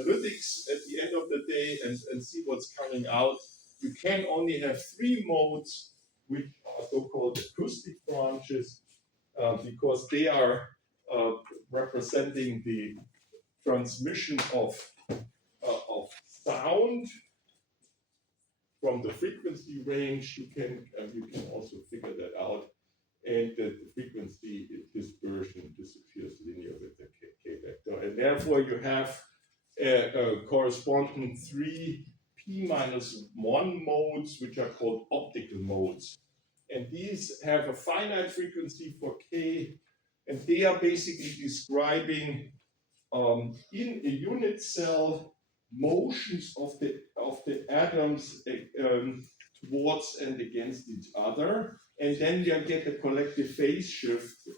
analytics at the end of the day and see what's coming out, you can only have 3 modes, which are so-called acoustic branches, because they are representing the transmission of sound from the frequency range. You can also figure that out, and the frequency dispersion disappears linear with the k vector, and therefore you have corresponding 3 p-1 modes, which are called optical modes, and these have a finite frequency for k, and they are basically describing in a unit cell motions of the atoms towards and against each other, and then you get a collective phase shift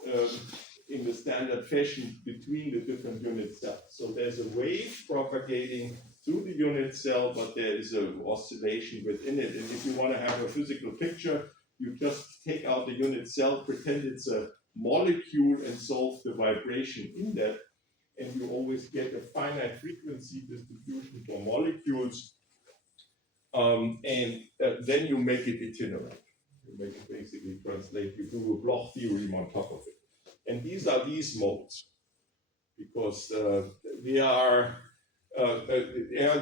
in the standard fashion between the different unit cells. So there's a wave propagating through the unit cell, but there is an oscillation within it. And if you want to have a physical picture, you just take out the unit cell, pretend it's a molecule, and solve the vibration in that. And you always get a finite frequency distribution for molecules, and then you make it itinerant. You make it basically translate, you do a Bloch theorem on top of it. And these are these modes, because there are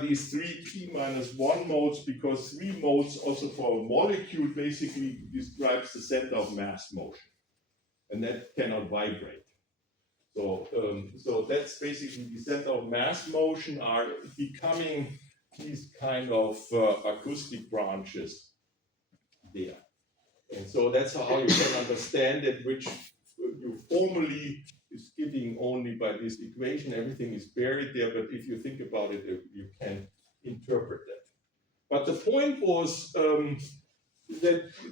these 3 p-1 modes, because 3 modes also for a molecule basically describes the center of mass motion, and that cannot vibrate. So that's basically the center of mass motion are becoming these kind of acoustic branches there. And so that's how you can understand it, which you formally is given only by this equation. Everything is buried there, but if you think about it, you can interpret that. But the point was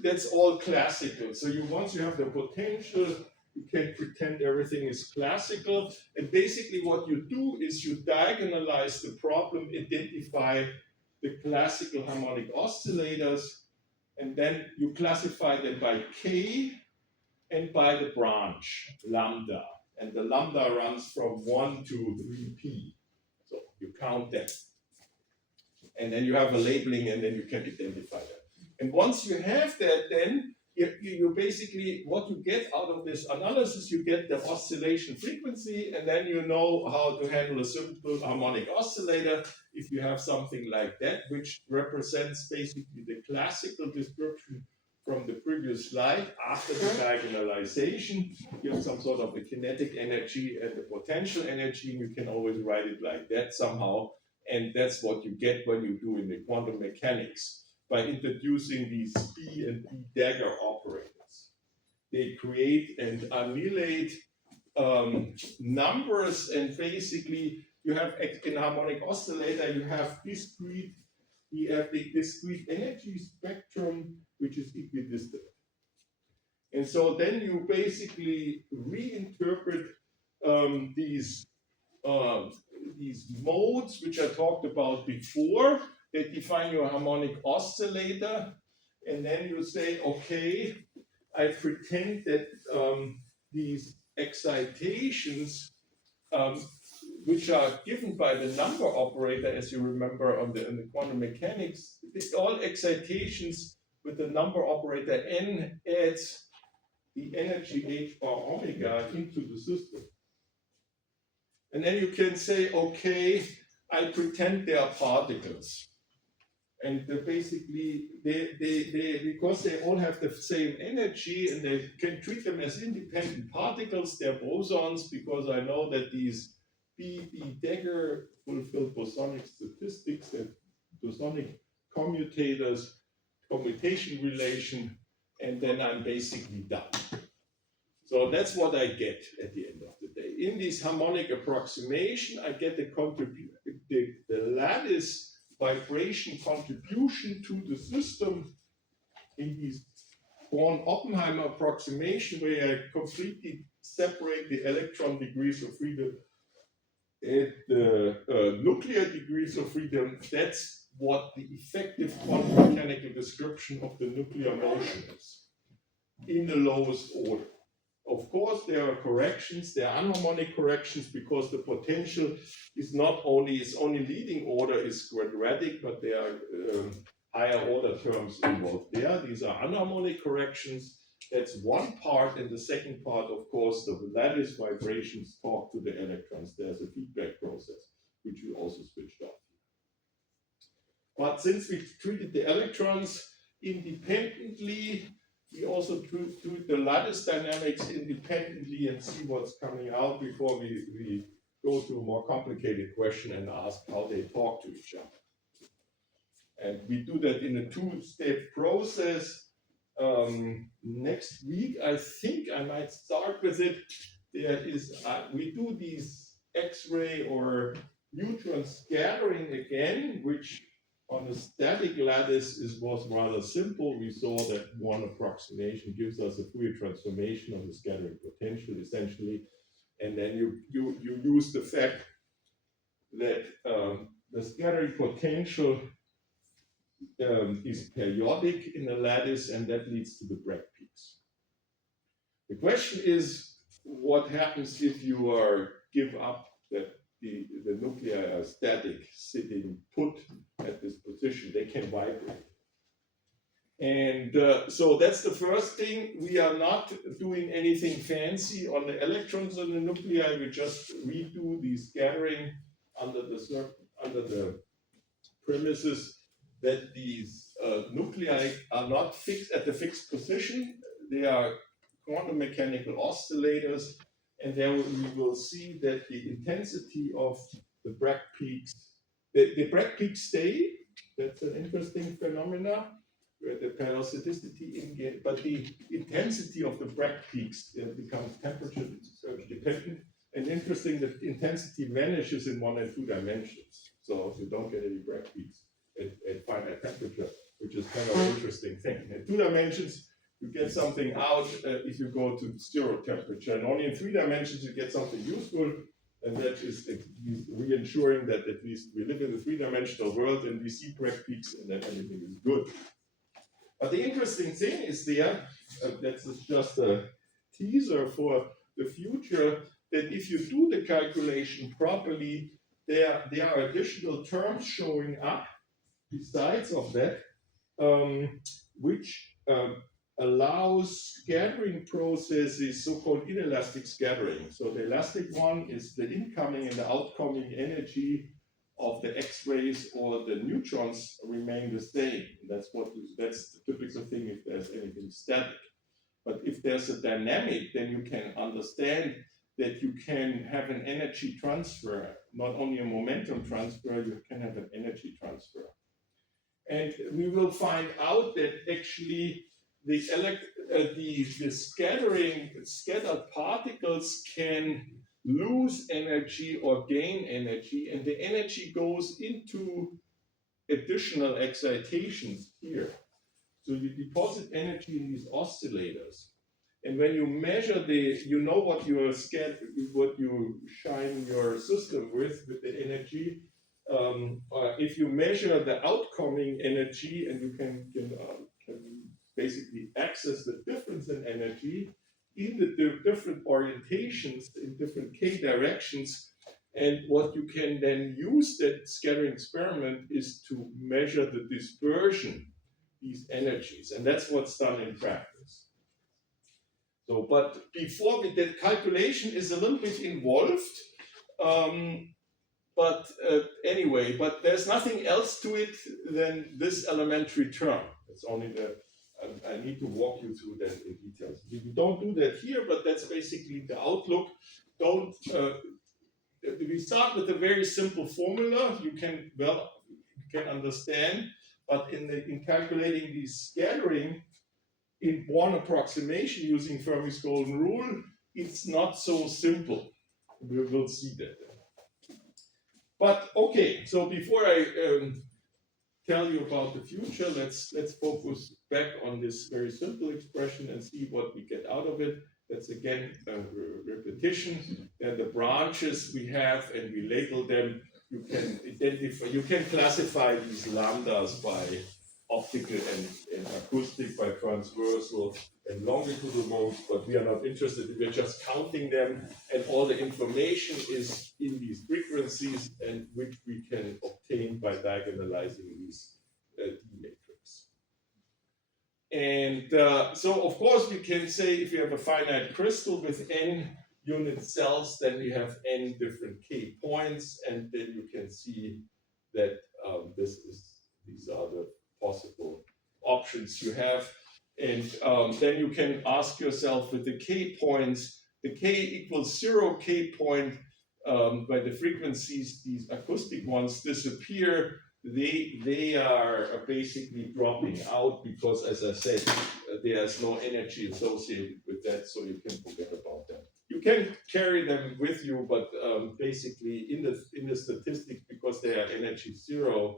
that's all classical. So once you have the potential, you can pretend everything is classical, and basically what you do is you diagonalize the problem, identify the classical harmonic oscillators, and then you classify them by k and by the branch lambda, and the lambda runs from 1 to 3p, so you count them, and then you have a labeling, and then you can identify them. And once you have that, then you basically, what you get out of this analysis, you get the oscillation frequency, and then you know how to handle a simple harmonic oscillator if you have something like that, which represents basically the classical description from the previous slide. After the diagonalization, you have some sort of a kinetic energy and the potential energy, and you can always write it like that somehow, and that's what you get when you do in the quantum mechanics. By introducing these P and P dagger operators, they create and annihilate numbers, and basically you have in harmonic oscillator you have discrete energy spectrum which is equidistant, and so then you basically reinterpret these modes which I talked about before. They define your harmonic oscillator, and then you say, okay, I pretend that these excitations, which are given by the number operator, as you remember in the quantum mechanics, all excitations with the number operator n adds the energy h bar omega into the system. And then you can say, okay, I pretend they are particles. And basically, they because they all have the same energy, and they can treat them as independent particles. They're bosons, because I know that these B dagger fulfill bosonic statistics, that bosonic commutation relation, and then I'm basically done. So that's what I get at the end of the day. In this harmonic approximation, I get the lattice vibration contribution to the system in this Born-Oppenheimer approximation, where I completely separate the electron degrees of freedom and the nuclear degrees of freedom. That's what the effective quantum mechanical description of the nuclear motion is in the lowest order. Of course, there are corrections, there are anharmonic corrections, because the potential is not only, its only leading order is quadratic, but there are higher order terms involved there. These are anharmonic corrections. That's one part, and the second part, of course, the lattice vibrations talk to the electrons. There's a feedback process, which we also switched off. But since we treated the electrons independently, we also treat the lattice dynamics independently and see what's coming out before we go to a more complicated question and ask how they talk to each other. And we do that in a two-step process. Next week, I think I might start with it. There is, we do these X-ray or neutron scattering again, which on a static lattice was rather simple. We saw that one approximation gives us a Fourier transformation of the scattering potential, essentially. And then you use the fact that the scattering potential is periodic in a lattice, and that leads to the Bragg peaks. The question is, what happens if you give up that the nuclei are static, sitting put at this position? They can vibrate. And so that's the first thing. We are not doing anything fancy on the electrons on the nuclei. We just redo the scattering under the premises that these nuclei are not fixed at the fixed position. They are quantum mechanical oscillators, and there we will see that the intensity of the Bragg peaks, the Bragg peaks stay. That's an interesting phenomena where the periodicity, but the intensity of the Bragg peaks becomes temperature dependent. And interesting that intensity vanishes in 1 and 2 dimensions. So you don't get any Bragg peaks at finite temperature, which is kind of an interesting thing. In 2 dimensions, you get something out if you go to 0 temperature, and only in 3 dimensions you get something useful, and that is reassuring that at least we live in a 3-dimensional world and we see Bragg peaks and then everything is good. But the interesting thing is there, that's just a teaser for the future, that if you do the calculation properly, there are additional terms showing up besides of that, which allows scattering processes, so-called inelastic scattering. So the elastic one is the incoming and the outgoing energy of the X-rays or the neutrons remain the same. That's the typical thing if there's anything static. But if there's a dynamic, then you can understand that you can have an energy transfer, not only a momentum transfer, you can have an energy transfer. And we will find out that actually the scattered particles can lose energy or gain energy, and the energy goes into additional excitations here. So you deposit energy in these oscillators. And when you measure you know what you shine your system with the energy. If you measure the outgoing energy, and you can basically access the difference in energy in the different orientations, in different k directions, and what you can then use that scattering experiment is to measure the dispersion, these energies, and that's what's done in practice. So, but before the calculation is a little bit involved, anyway, but there's nothing else to it than this elementary term. It's only I need to walk you through that in details. We don't do that here, but that's basically the outlook. We start with a very simple formula you can understand, but in calculating the scattering in Born approximation using Fermi's golden rule, it's not so simple. We will see that. But okay, so before I tell you about the future, let's focus back on this very simple expression and see what we get out of it. That's again a repetition. And the branches we have, and we label them. You can identify. You can classify these lambdas by optical and acoustic by transversal and longitudinal modes, but we are not interested. We're just counting them, and all the information is in these frequencies, and which we can obtain by diagonalizing these D matrix. And so, of course, we can say if you have a finite crystal with n unit cells, then we have n different k points, and then you can see that these are the possible options you have. And then you can ask yourself with the k points, the k equals 0 k point, by the frequencies, these acoustic ones disappear, they are basically dropping out because, as I said, there's no energy associated with that, so you can forget about them. You can carry them with you, but basically in the statistics, because they are energy 0,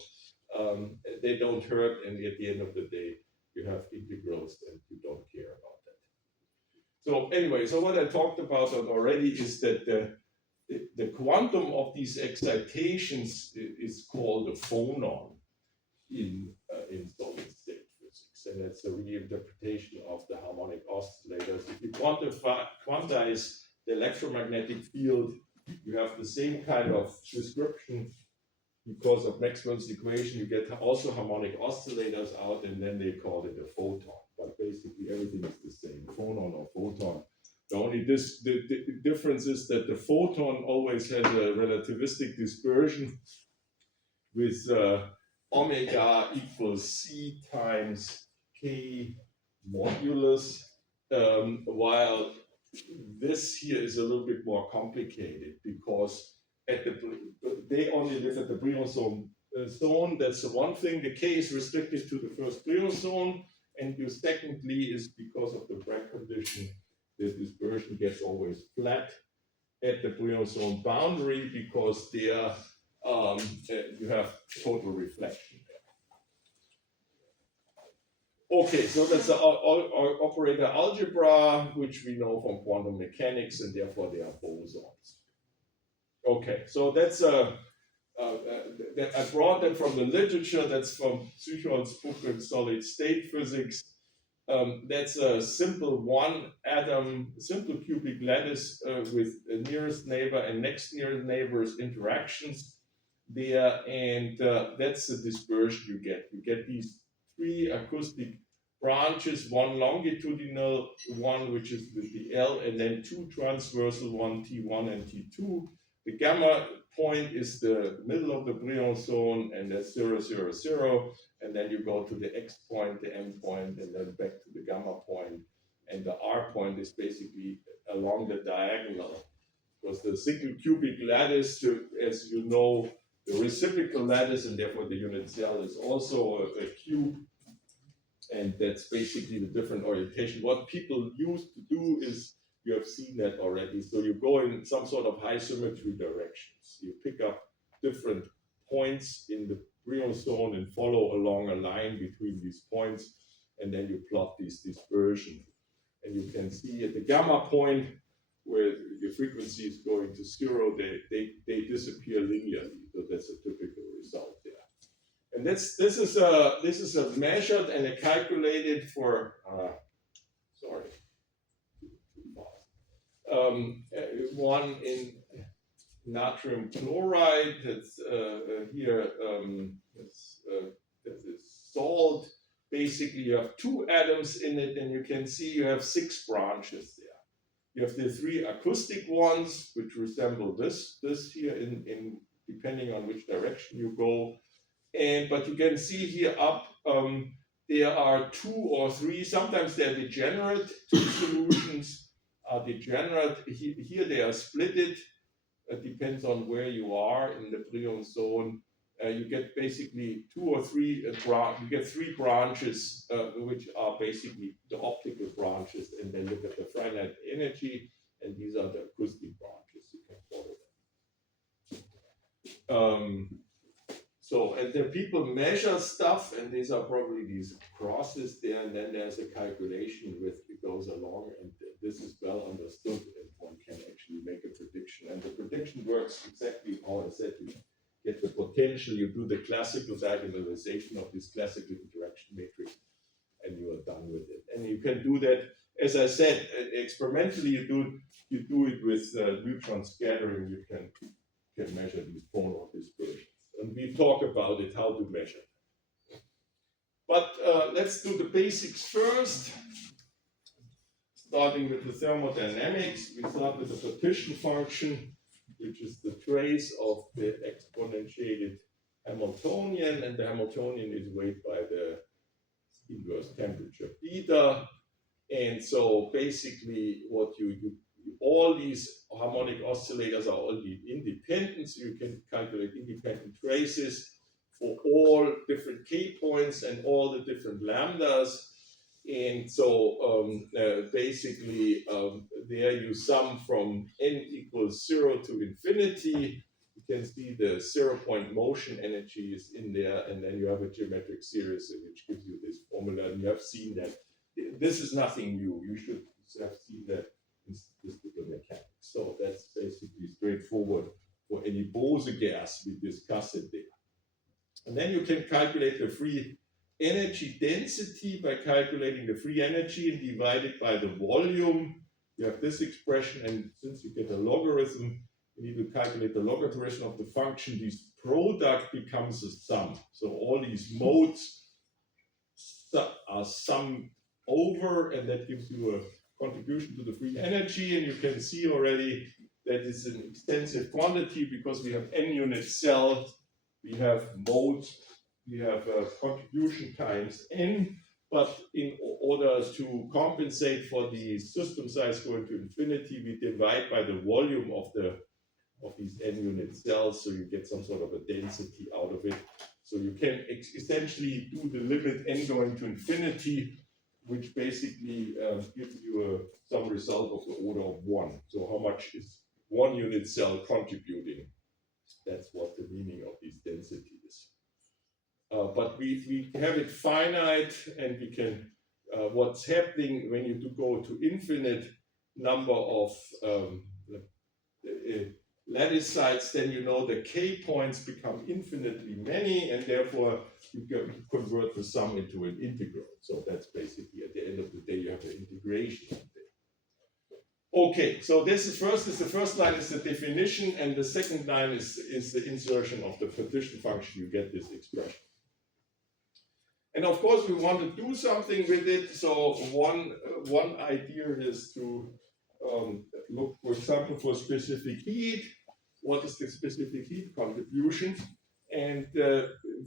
they don't hurt, and at the end of the day, you have integrals and you don't care about that. So anyway, so what I talked about already is that the quantum of these excitations is called a phonon in solid state physics, and that's a reinterpretation of the harmonic oscillators. If you quantize the electromagnetic field, you have the same kind of description. Because of Maxwell's equation, you get also harmonic oscillators out, and then they call it a photon. But basically, everything is the same, phonon or photon. The only the difference is that the photon always has a relativistic dispersion with omega equals c times k modulus, while this here is a little bit more complicated because they only live at the Briançon zone. That's the one thing. The K is restricted to the first Briançon, and the secondly is because of the Bragg condition, the dispersion gets always flat at the Briançon boundary because there you have total reflection there. Okay, so that's the operator algebra, which we know from quantum mechanics, and therefore they are bosons. Okay, so that's I brought them from the literature. That's from Zuchon's book in solid state physics. That's a simple one atom, simple cubic lattice with nearest neighbor and next nearest neighbor's interactions there, and that's the dispersion you get. You get these 3 acoustic branches, one longitudinal, one which is with the L, and then 2 transversal, one T1 and T2. The gamma point is the middle of the Briançon, and that's 0, 0, 0. And then you go to the X point, the M point, and then back to the gamma point. And the R point is basically along the diagonal. Because the single cubic lattice, as you know, the reciprocal lattice, and therefore the unit cell is also a cube. And that's basically the different orientation. What people used to do is, you have seen that already. So you go in some sort of high symmetry directions. You pick up different points in the Briançon and follow along a line between these points, and then you plot this dispersion. And you can see at the gamma point, where the frequency is going to 0, they disappear linearly. So that's a typical result there. And this is a measured and a calculated for one in natrium chloride. That's here. That is salt. Basically, you have 2 atoms in it, and you can see you have 6 branches there. You have the 3 acoustic ones, which resemble this here in depending on which direction you go. But you can see here up, there are 2 or 3. Sometimes they're degenerate. 2 solutions are degenerate. Here they are splitted. It depends on where you are in the Briançon. You get basically 2 or 3 you get 3 branches, which are basically the optical branches, and then look at the finite energy, and these are the acoustic branches. You can follow them. So, and the people measure stuff, and these are probably these crosses there, and then there's a calculation with it goes along, and this is well understood, and one can actually make a prediction. And the prediction works exactly how I said get the potential, you do the classical diagonalization of this classical interaction matrix, and you are done with it. And you can do that, as I said, experimentally. You do it with neutron scattering. You can measure these phonon dispersions, and we talk about it, how to measure. But let's do the basics first. Starting with the thermodynamics, we start with the partition function, which is the trace of the exponentiated Hamiltonian, and the Hamiltonian is weighed by the inverse temperature beta. And so basically what all these harmonic oscillators are all independent, so you can calculate independent traces for all different k points and all the different lambdas. And so basically there you sum from n equals 0 to infinity. You can see the 0-point motion energy is in there, and then you have a geometric series which gives you this formula, and you have seen that. This is nothing new. You should have seen that in statistical mechanics. So that's basically straightforward for any Bose gas. We discuss it there. And then you can calculate the free energy density by calculating the free energy and divide it by the volume. You have this expression, and since you get a logarithm, you need to calculate the logarithm of the function. This product becomes a sum. So all these modes are summed over, and that gives you a contribution to the free energy. And you can see already that it's an extensive quantity because we have n unit cells, we have modes, we have contribution times n, but in order to compensate for the system size going to infinity, we divide by the volume of these n unit cells, so you get some sort of a density out of it. So you can essentially do the limit n going to infinity, which basically gives you some result of the order of 1. So how much is 1 unit cell contributing? That's what the meaning of this density is. But we have it finite, and we can, what's happening when you do go to infinite number of lattice sites, then you know the k points become infinitely many, and therefore you can convert the sum into an integral. So that's basically, at the end of the day, you have an integration. Okay, so this is the first line is the definition, and the second line is the insertion of the partition function. You get this expression. And of course, we want to do something with it. So one idea is to look, for example, for specific heat. What is the specific heat contribution? And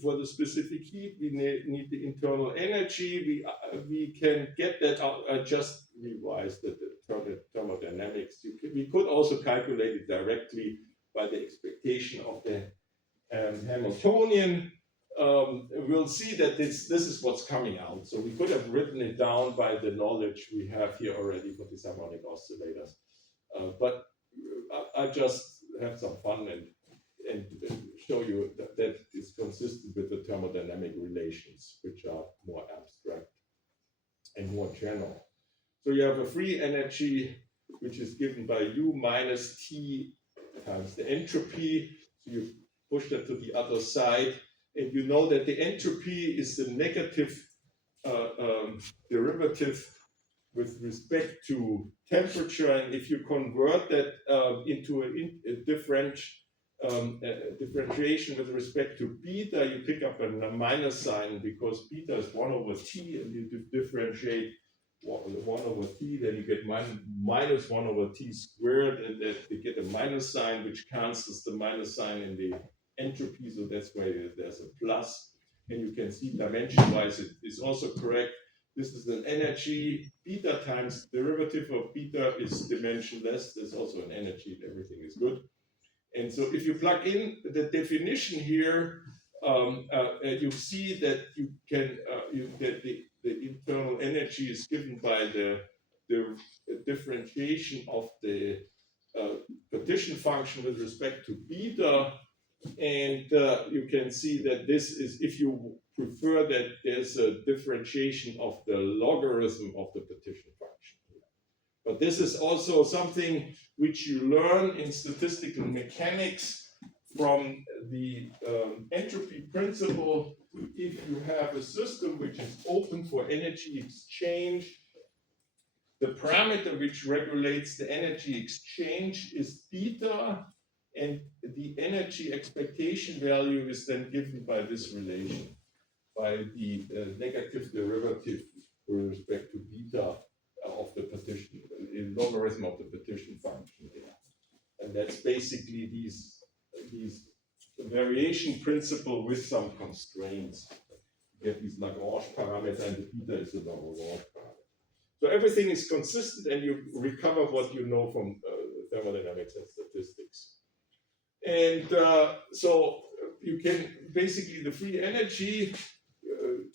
for the specific heat, we need the internal energy. We can get that out. I just revised the thermodynamics. We could also calculate it directly by the expectation of the Hamiltonian. We'll see that this is what's coming out. So we could have written it down by the knowledge we have here already for these harmonic oscillators. But I just have some fun and show you that is consistent with the thermodynamic relations, which are more abstract and more general. So you have a free energy, which is given by U minus T times the entropy. So you push that to the other side, and you know that the entropy is the negative derivative with respect to temperature, and if you convert that into a differentiation with respect to beta, you pick up a minus sign because beta is 1 over t, and you differentiate 1 over t, then you get minus 1 over t squared, and then you get a minus sign which cancels the minus sign in the entropy, so that's why there's a plus. And you can see dimension-wise it is also correct. This is an energy. Beta times derivative of beta is dimensionless. There's also an energy, and everything is good. And so if you plug in the definition here, you see that you can that the internal energy is given by the differentiation of the partition function with respect to beta. And you can see that this is, if you prefer, that there's a differentiation of the logarithm of the partition function. But this is also something which you learn in statistical mechanics from the entropy principle, if you have a system which is open for energy exchange, the parameter which regulates the energy exchange is beta, and the energy expectation value is then given by this relation, by the negative derivative with respect to beta of the partition, logarithm of the partition function there. And that's basically these variation principle with some constraints. You get these Lagrange parameter, and the beta is the Lagrange parameter. So everything is consistent, and you recover what you know from thermodynamics and statistics. And so you can basically, the free energy,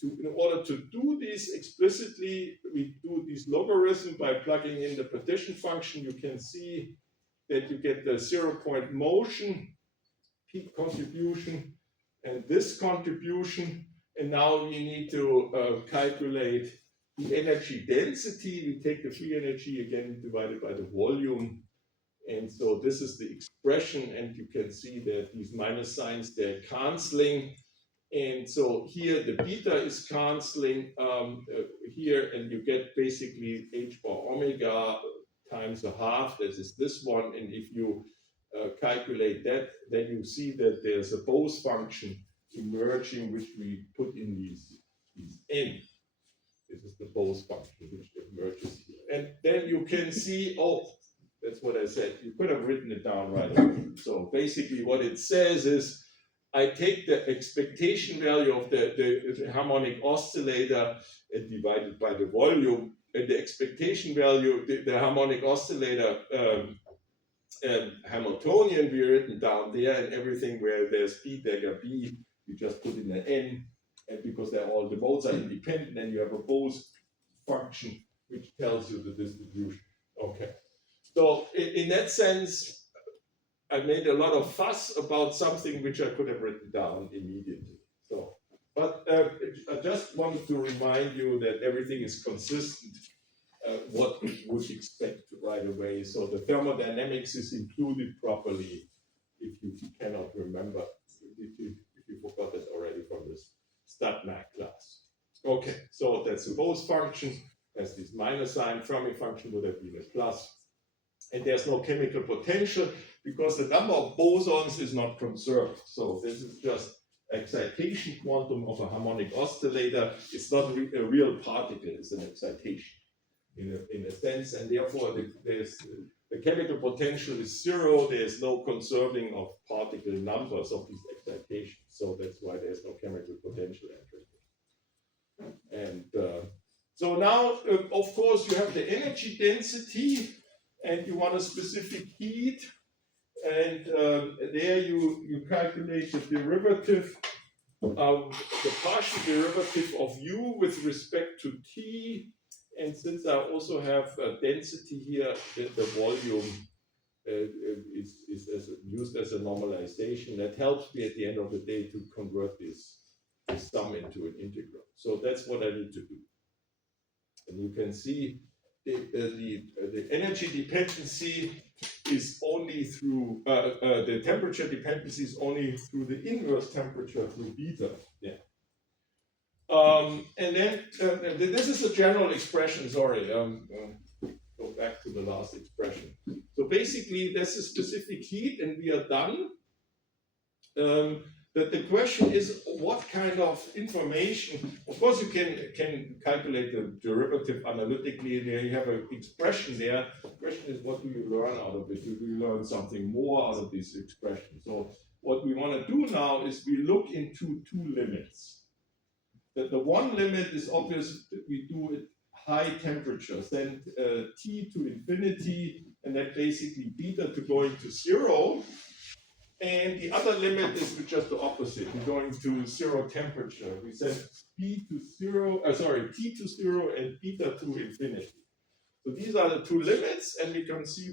in order to do this explicitly, we do this logarithm by plugging in the partition function. You can see that you get the 0-point motion, peak contribution, and this contribution. And now we need to calculate the energy density. We take the free energy again divided by the volume. And so this is the expression, and you can see that these minus signs, they're canceling. And so here the beta is canceling here, and you get basically h bar omega times a half. This is this one. And if you calculate that, then you see that there's a Bose function emerging, which we put in these n. This is the Bose function which emerges here. And then you can see, oh, that's what I said. You could have written it down right away. So basically what it says is, I take the expectation value of the harmonic oscillator and divide it by the volume, and the expectation value, the harmonic oscillator Hamiltonian, we written down there, and everything where there's B dagger B, you just put in an n, and because they're all, the modes are independent, and you have a Bose function which tells you the distribution. Okay, so in that sense, I made a lot of fuss about something which I could have written down immediately. So, but I just wanted to remind you that everything is consistent, what we would expect right away. So the thermodynamics is included properly, if you cannot remember, if you forgot it already from this StatMath class. Okay, so that's the Bose function, has this minus sign. Fermi function would have been a plus. And there's no chemical potential because the number of bosons is not conserved. So this is just excitation quantum of a harmonic oscillator. It's not a real particle, it's an excitation in a sense, and therefore the chemical potential is zero. There's no conserving of particle numbers of these excitations. So that's why there's no chemical potential entering. And so now, of course, you have the energy density, and you want a specific heat, and there you calculate the derivative of the partial derivative of u with respect to t, and since I also have a density here, the volume is used as a normalization. That helps me at the end of the day to convert this sum into an integral. So that's what I need to do. And you can see the energy dependency is only through the temperature dependency is only through the inverse temperature through beta. Yeah. And then this is a general expression. Sorry, go back to the last expression. So basically, there's a specific heat, and we are done. But the question is, what kind of information? Of course, you can calculate the derivative analytically. There you have an expression there. The question is, what do you learn out of it? Do you learn something more out of this expression? So what we want to do now is we look into two limits. The one limit is obvious that we do it high temperature, send T to infinity, and then basically beta to going to zero. And the other limit is just the opposite. We're going to zero temperature. We send T to zero and beta to infinity. So these are the two limits, and we can see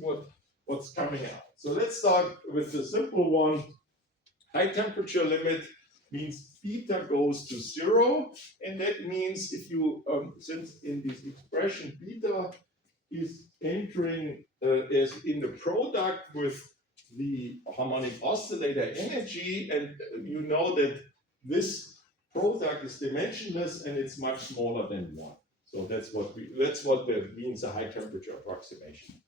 what's coming out. So let's start with the simple one. High temperature limit means beta goes to zero, and that means if you, since in this expression beta is entering is in the product with the harmonic oscillator energy, and you know that this product is dimensionless and it's much smaller than 1. So that's what means a high temperature approximation.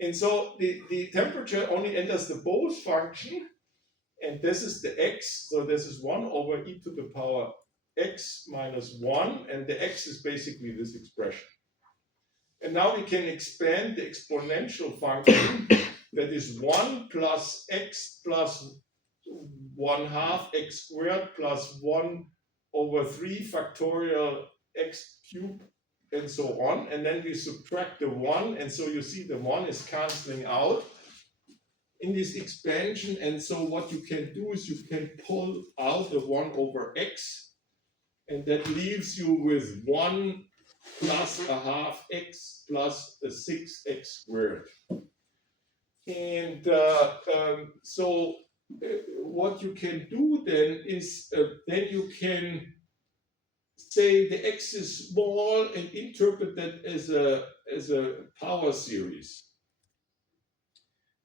And so the temperature only enters the Bose function, and this is the x, so this is 1 over e to the power x minus 1, and the x is basically this expression. And now we can expand the exponential function that is 1 plus x plus 1/2 x squared plus 1 over 3 factorial x cubed and so on. And then we subtract the 1, and so you see the 1 is canceling out in this expansion. And so what you can do is you can pull out the 1 over x, and that leaves you with 1 plus 1/2 x plus 6x squared. And so what you can do then is then you can say the x is small and interpret that as a power series.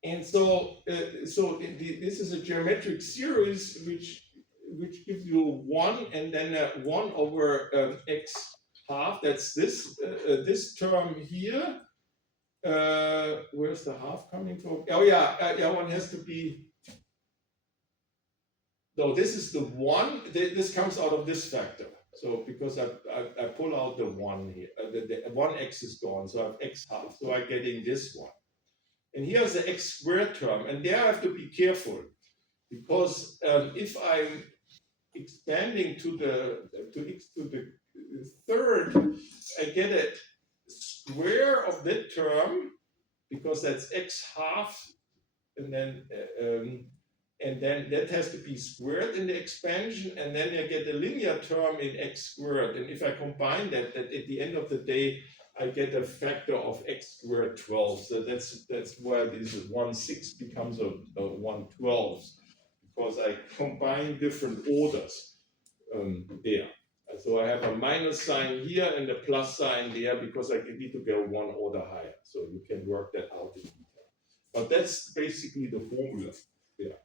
And so this is a geometric series which gives you 1 and then 1 over x half. That's this term here. Where's the half coming from? Oh yeah, one has to be. No, this is the 1. This comes out of this factor. So because I pull out the 1 here, the 1x is gone, so I have x half. So I'm getting this one. And here's the x squared term, and there I have to be careful because if I'm expanding to x to the third, I get a square of that term because that's x half, and then that has to be squared in the expansion, and then I get a linear term in x squared. And if I combine that at the end of the day, I get a factor of x squared 12. So that's why this 1/6 becomes a 1/12, because I combine different orders there. So I have a minus sign here and a plus sign there because I need to go 1 order higher. So you can work that out in detail. But that's basically the formula there.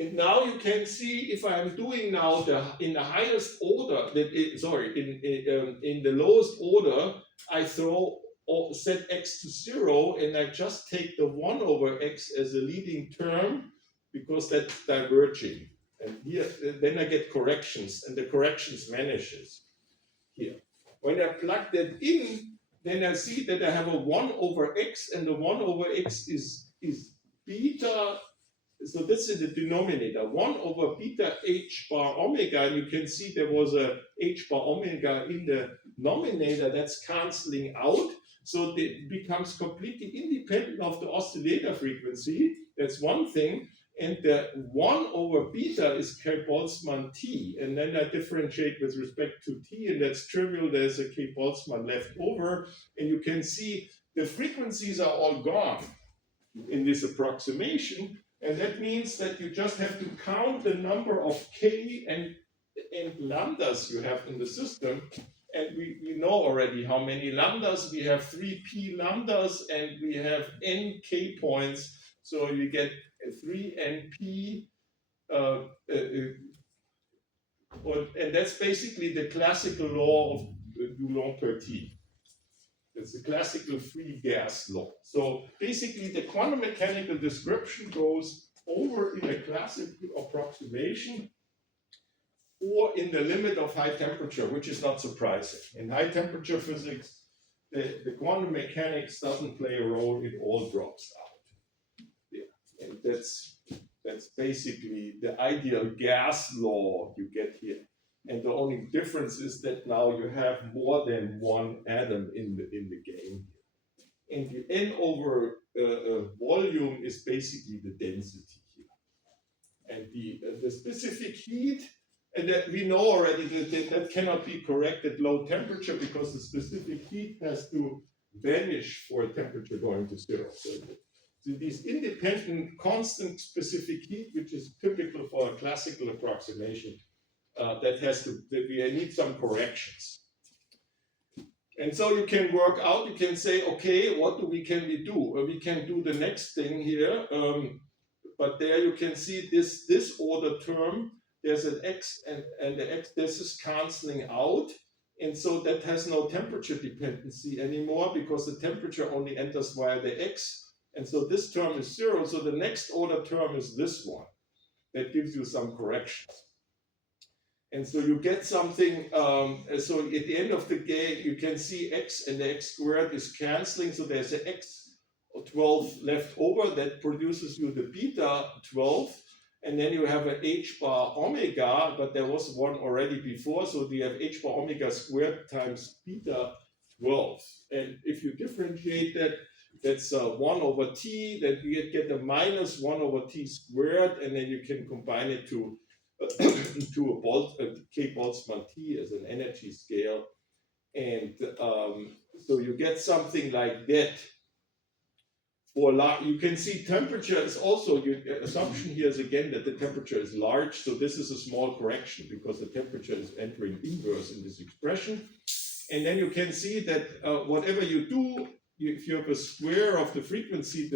And now you can see if I'm doing now in the highest order, in the lowest order, I set x to 0, and I just take the 1 over x as a leading term because that's diverging. And here, then I get corrections, and the corrections vanishes here. When I plug that in, then I see that I have a 1 over x, and the 1 over x is beta. So this is the denominator, 1 over beta h bar omega, and you can see there was a h bar omega in the nominator that's canceling out. So it becomes completely independent of the oscillator frequency. That's one thing. And the 1 over beta is K-Boltzmann T. And then I differentiate with respect to T, and that's trivial. There's a K-Boltzmann left over. And you can see the frequencies are all gone in this approximation. And that means that you just have to count the number of K and lambdas you have in the system. And we know already how many lambdas. We have 3p lambdas, and we have n K points. So you get 3 NP, and that's basically the classical law of Dulong-Petit. It's the classical free gas law. So basically, the quantum mechanical description goes over in a classical approximation or in the limit of high temperature, which is not surprising. In high temperature physics, the quantum mechanics doesn't play a role, it all drops out. And that's basically the ideal gas law you get here. And the only difference is that now you have more than one atom in the game. And the n over volume is basically the density here. And the specific heat, and that we know already that cannot be correct at low temperature because the specific heat has to vanish for a temperature going to 0. So these independent constant specific heat, which is typical for a classical approximation, that we need some corrections. And so you can work out, you can say, okay, what can we do? We can do the next thing here. But there you can see this order term, there's an x and the x, this is canceling out. And so that has no temperature dependency anymore because the temperature only enters via the x. And so this term is 0. So the next order term is this one. That gives you some corrections. And so you get something, so at the end of the day, you can see x and the x squared is canceling. So there's an x12 left over that produces you the beta 12. And then you have an h bar omega, but there was one already before. So you have h bar omega squared times beta 12. And if you differentiate that, that's 1 over t, then you get a minus 1 over t squared, and then you can combine it to K Boltzmann T as an energy scale. And so you get something like that. For you can see temperature is also, assumption here is again that the temperature is large. So this is a small correction because the temperature is entering inverse in this expression. And then you can see that whatever you do, if you have a square of the frequency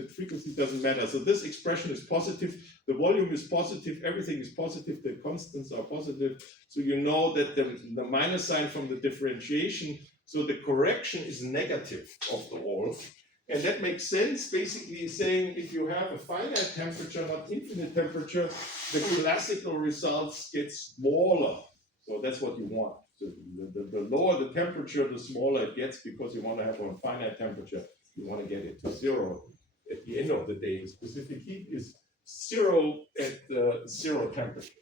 doesn't matter. So this expression is positive, the volume is positive, everything is positive, the constants are positive. So you know that the minus sign from the differentiation, so the correction is negative of the whole. And that makes sense, basically saying if you have a finite temperature, not infinite temperature, the classical results get smaller. So that's what you want. So the lower the temperature, the smaller it gets because you want to have a finite temperature. You want to get it to 0 at the end of the day. The specific heat is 0 at 0 temperature.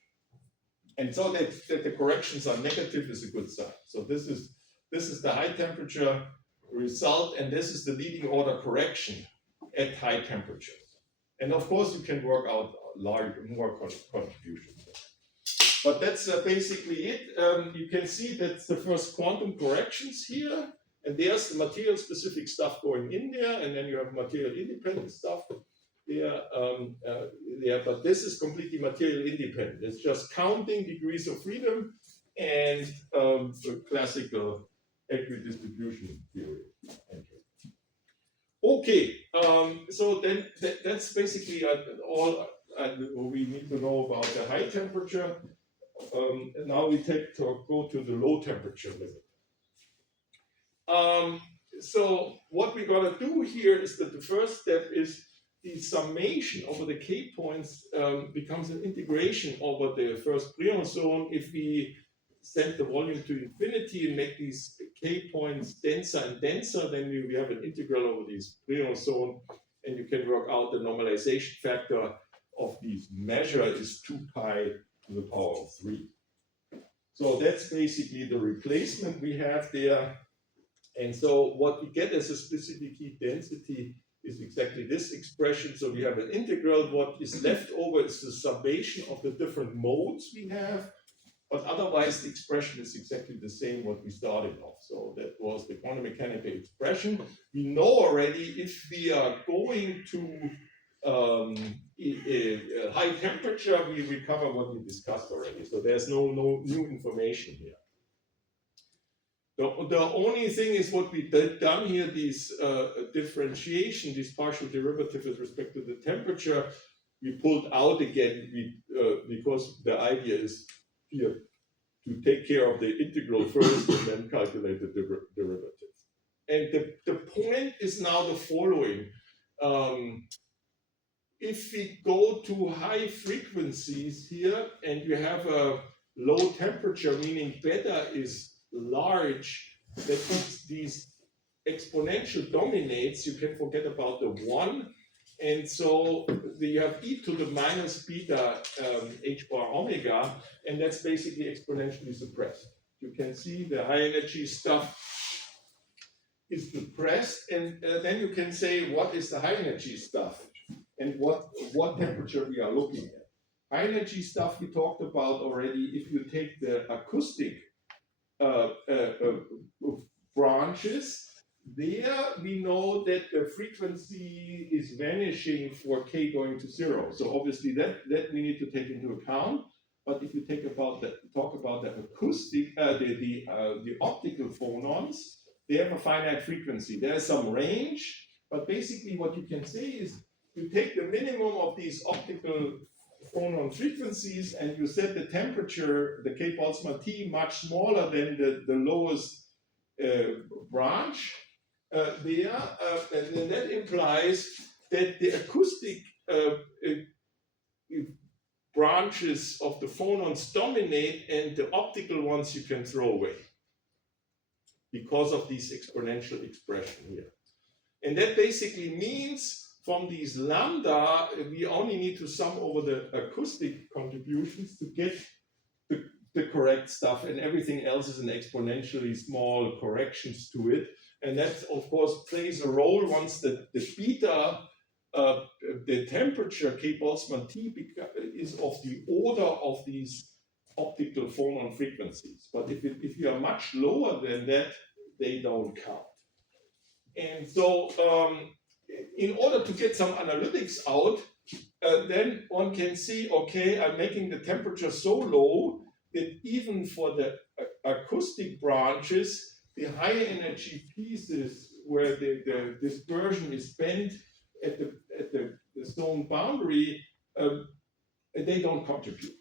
And so that the corrections are negative is a good sign. So this is the high temperature result, and this is the leading order correction at high temperatures. And of course, you can work out more contributions. But that's basically it. You can see that's the first quantum corrections here, and there's the material-specific stuff going in there, and then you have material-independent stuff there. But this is completely material-independent. It's just counting degrees of freedom and classical equidistribution theory. Okay, so then that's basically all we need to know about the high temperature. And now we go to the low temperature limit. So what we're going to do here is that the first step is the summation over the K points becomes an integration over the first Brion zone. If we set the volume to infinity and make these K points denser and denser, then we have an integral over this Brion zone, and you can work out the normalization factor of these measure is 2 pi to the power of 3. So that's basically the replacement we have there. And so what we get as a specific heat density is exactly this expression. So we have an integral. What is left over is the summation of the different modes we have. But otherwise, the expression is exactly the same what we started off. So that was the quantum mechanical expression. We know already if we are going to high temperature, we recover what we discussed already. So there's no new information here. The only thing is what we done here, these differentiation, this partial derivative with respect to the temperature, we pulled out again because the idea is here to take care of the integral first and then calculate the derivative. And the point is now the following. If we go to high frequencies here and you have a low temperature, meaning beta is large, that means these exponential dominates, you can forget about the 1. And so you have e to the minus beta h bar omega, and that's basically exponentially suppressed. You can see the high energy stuff is suppressed, and then you can say what is the high energy stuff and what temperature we are looking at. High energy stuff we talked about already. If you take the acoustic branches, there we know that the frequency is vanishing for k going to 0. So obviously that we need to take into account. But if you talk about the acoustic, the optical phonons, they have a finite frequency. There's some range, but basically what you can say is you take the minimum of these optical phonon frequencies and you set the temperature, the K Boltzmann T, much smaller than the lowest branch there, and that implies that the acoustic branches of the phonons dominate and the optical ones you can throw away because of this exponential expression here. And that basically means from these lambda, we only need to sum over the acoustic contributions to get the correct stuff, and everything else is an exponentially small corrections to it. And that, of course, plays a role once the beta, the temperature K Boltzmann T is of the order of these optical phonon frequencies. But if you are much lower than that, they don't count. And so in order to get some analytics out, then one can see, okay, I'm making the temperature so low that even for the acoustic branches, the higher energy pieces where the dispersion is bent at the zone boundary, they don't contribute.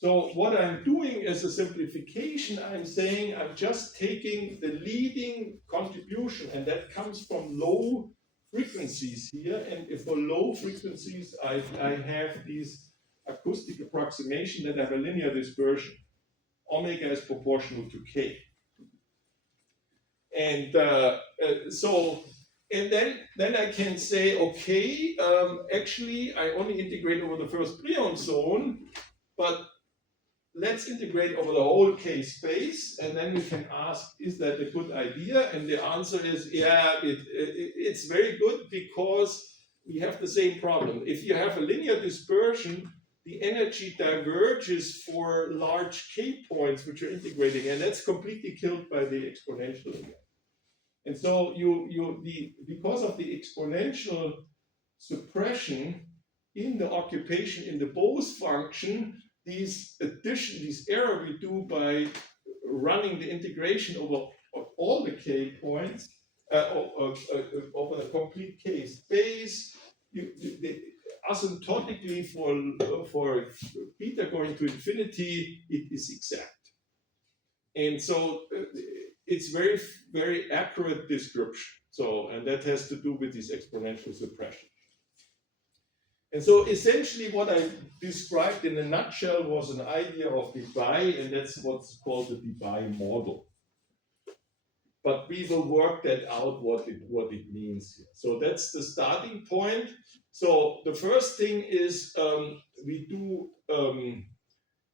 So what I'm doing as a simplification, I'm saying I'm just taking the leading contribution, and that comes from low frequencies here. And if for low frequencies, I have these acoustic approximation that have a linear dispersion. Omega is proportional to K. And and then I can say, okay, actually I only integrate over the first Brion zone, but let's integrate over the whole K space, and then we can ask, is that a good idea? And the answer is, yeah, it's very good because we have the same problem. If you have a linear dispersion, the energy diverges for large K points which are integrating, and that's completely killed by the exponential again. And so because of the exponential suppression in the occupation in the Bose function, these error we do by running the integration over all the K points, over the complete K space, asymptotically for beta going to infinity, it is exact. And so it's very, very accurate description. So, and that has to do with this exponential suppression. And so essentially what I described in a nutshell was an idea of Debye, and that's what's called the Debye model. But we will work that out what it means here. So that's the starting point. So the first thing is we do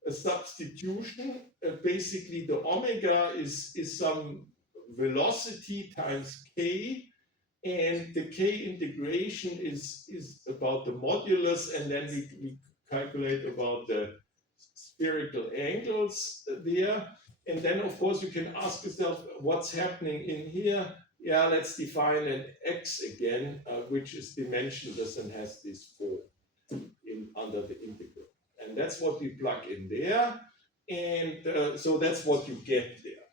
a substitution. Basically the omega is some velocity times k, and the K integration is about the modulus, and then we calculate about the spherical angles there. And then, of course, you can ask yourself, what's happening in here? Yeah, let's define an X again, which is dimensionless and has this form under the integral. And that's what we plug in there. And so that's what you get there.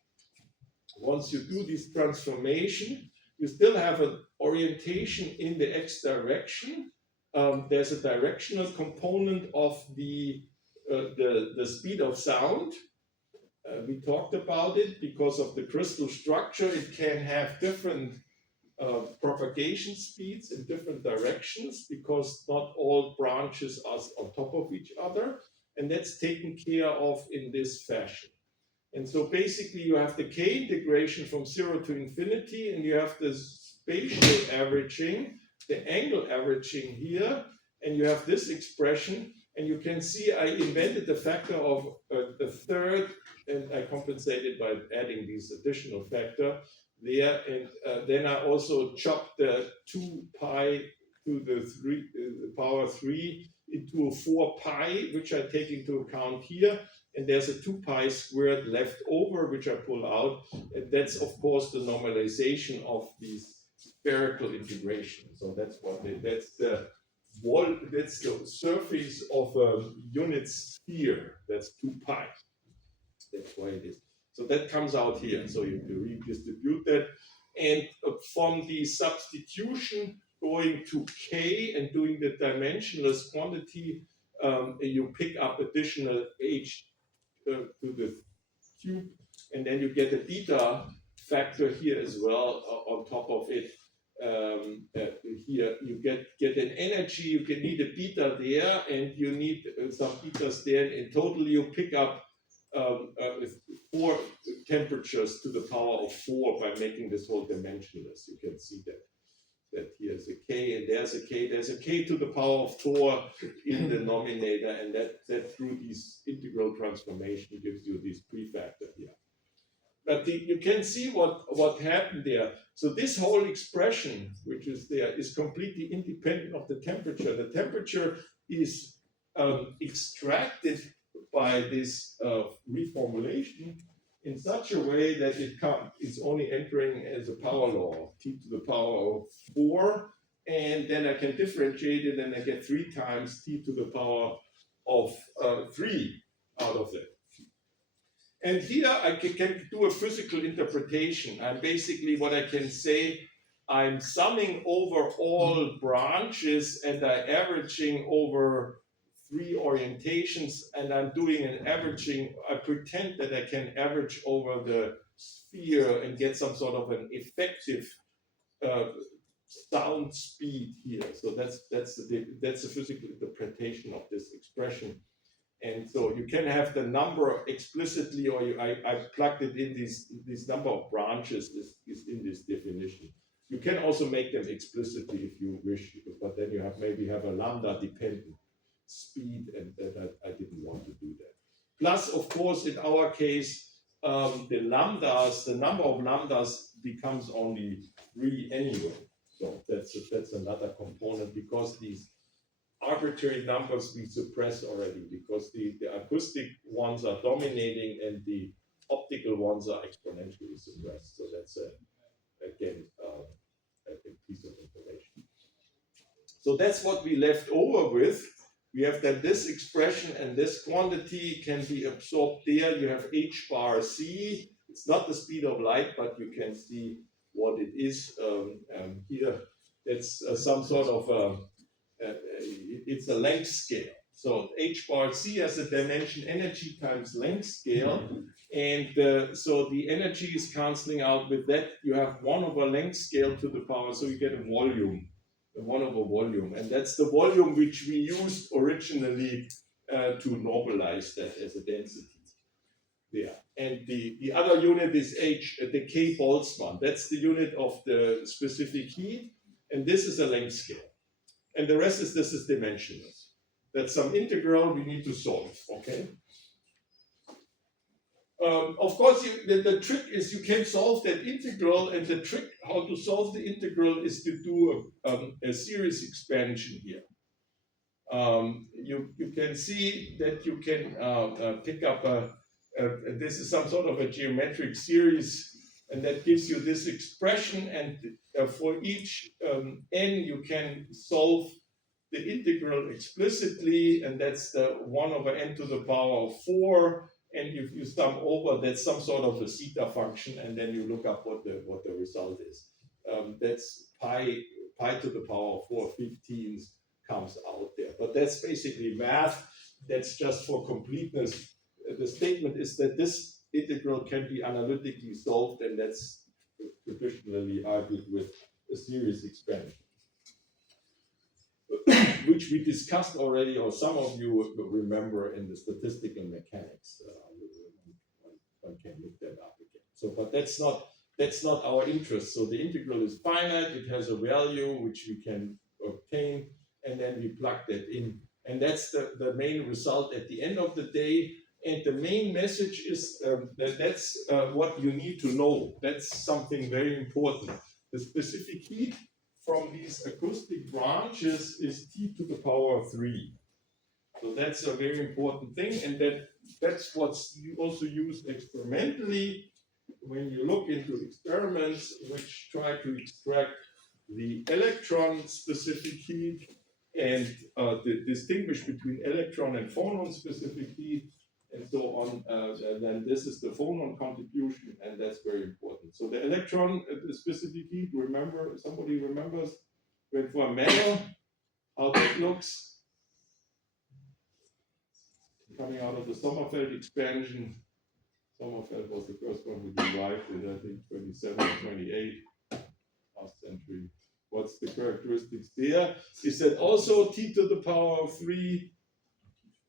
Once you do this transformation, you still have an orientation in the X direction. There's a directional component of the speed of sound. We talked about it because of the crystal structure. It can have different propagation speeds in different directions because not all branches are on top of each other. And that's taken care of in this fashion. And so basically you have the K integration from 0 to infinity, and you have the spatial averaging, the angle averaging here, and you have this expression, and you can see I invented the factor of the third, and I compensated by adding this additional factor there, and then I also chopped the 2 pi to the power 3 into a 4 pi, which I take into account here. And there's a 2 pi squared left over, which I pull out. And that's, of course, the normalization of this spherical integration. So that's the surface of a unit sphere. That's 2 pi. That's why it is. So that comes out here. So you redistribute that. And from the substitution going to K and doing the dimensionless quantity, you pick up additional H to the cube, and then you get a beta factor here as well on top of it. Here you get an energy, you can need a beta there, and you need some betas there. In total, you pick up 4 temperatures to the power of 4 by making this whole dimensionless. You can see that here's a K and there's a K. There's a K to the power of 4 in the denominator, and that through this integral transformation gives you this prefactor here. But you can see what happened there. So this whole expression, which is there, is completely independent of the temperature. The temperature is extracted by this reformulation in such a way that it's only entering as a power law, t to the power of 4, and then I can differentiate it, and I get 3 times t to the power of 3 out of that. And here I can do a physical interpretation. And basically what I can say, I'm summing over all branches and I'm averaging over 3 orientations, and I'm doing an averaging. I pretend that I can average over the sphere and get some sort of an effective sound speed here. So that's the physical interpretation of this expression. And so you can have the number explicitly, or I plugged it in this number of branches is in this definition. You can also make them explicitly if you wish, but then you maybe have a lambda dependent speed, and that I didn't want to do that. Plus, of course, in our case, the number of lambdas becomes only 3 anyway. So that's another component, because these arbitrary numbers we suppress already, because the acoustic ones are dominating and the optical ones are exponentially suppressed. So that's again a piece of information. So that's what we left over with. We have that this expression and this quantity can be absorbed there. You have h bar c. It's not the speed of light, but you can see what it is here. It's some sort of it's a length scale. So h bar c has a dimension energy times length scale, and so the energy is canceling out. With that, you have 1 over length scale to the power, so you get a volume, 1 over volume, and that's the volume which we used originally to normalize that as a density. Yeah, and the other unit is the K Boltzmann. That's the unit of the specific heat, and this is a length scale. And the rest is, this is dimensionless. That's some integral we need to solve, okay? Of course, the trick is you can solve that integral, and the trick how to solve the integral is to do a series expansion here. You can see that you can pick up this is some sort of a geometric series, and that gives you this expression, and for each n you can solve the integral explicitly, and that's the 1 over n to the power of 4, and if you sum over, that's some sort of a zeta function, and then you look up what the result is. That's pi to the power of 4/15 comes out there, but that's basically math. That's just for completeness. The statement is that this integral can be analytically solved, and that's traditionally argued with a series expansion, which we discussed already, or some of you remember in the statistical mechanics. One can look that up again. So, but that's not our interest. So the integral is finite. It has a value which we can obtain, and then we plug that in, and that's the main result at the end of the day. And the main message is that's what you need to know. That's something very important. The specific heat from these acoustic branches is t to the power of 3. So that's a very important thing, and that's what's also used experimentally when you look into experiments which try to extract the electron specific heat and distinguish between electron and phonon specific heat, and so on, then this is the phonon contribution, and that's very important. So the electron specific heat, remember, somebody remembers when for a metal, how that looks coming out of the Sommerfeld expansion. Sommerfeld was the first one who derived it, I think 27 or 28 last century. What's the characteristics there? Is that also T to the power of 3,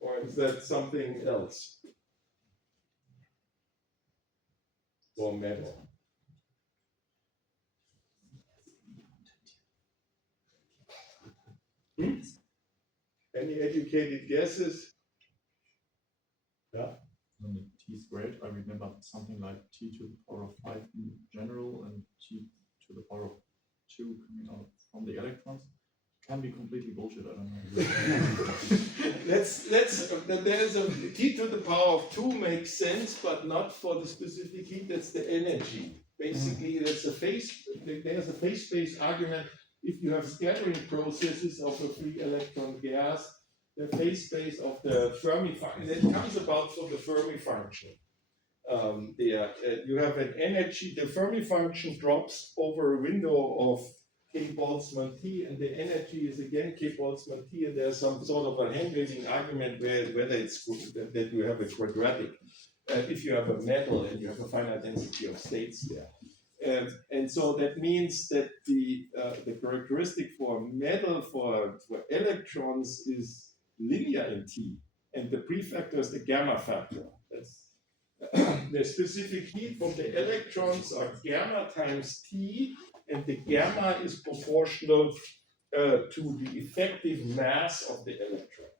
or is that something else? For metal. Any educated guesses? Yeah. And the T squared, I remember something like T to the power of 5 in general and T to the power of 2 coming out from the electrons. Can be completely bullshit, I don't know. There's a T to the power of 2 makes sense, but not for the specific heat, that's the energy. Basically, there's a phase-space argument. If you have scattering processes of a free electron gas, the phase space of the Fermi function, it comes about from the Fermi function. You have an energy, the Fermi function drops over a window of K Boltzmann T, and the energy is again K Boltzmann T, and there's some sort of a hand-waving argument whether it's that you have a quadratic. If you have a metal and you have a finite density of states there. And so that means that the characteristic for metal for electrons is linear in T, and the prefactor is the gamma factor. That's the specific heat from the electrons are gamma times T, and the gamma is proportional to the effective mass of the electron.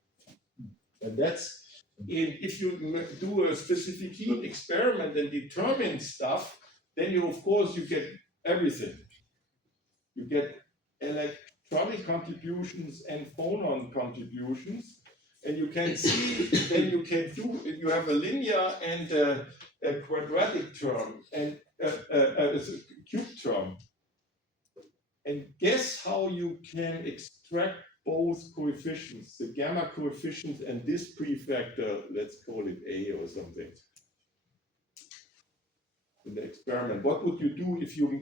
And that's if you do a specific heat experiment and determine stuff, then you get everything. You get electronic contributions and phonon contributions, and you can see, then you have a linear and a quadratic term and a cube term. And guess how you can extract both coefficients, the gamma coefficient and this prefactor, let's call it A or something. In the experiment, what would you do if you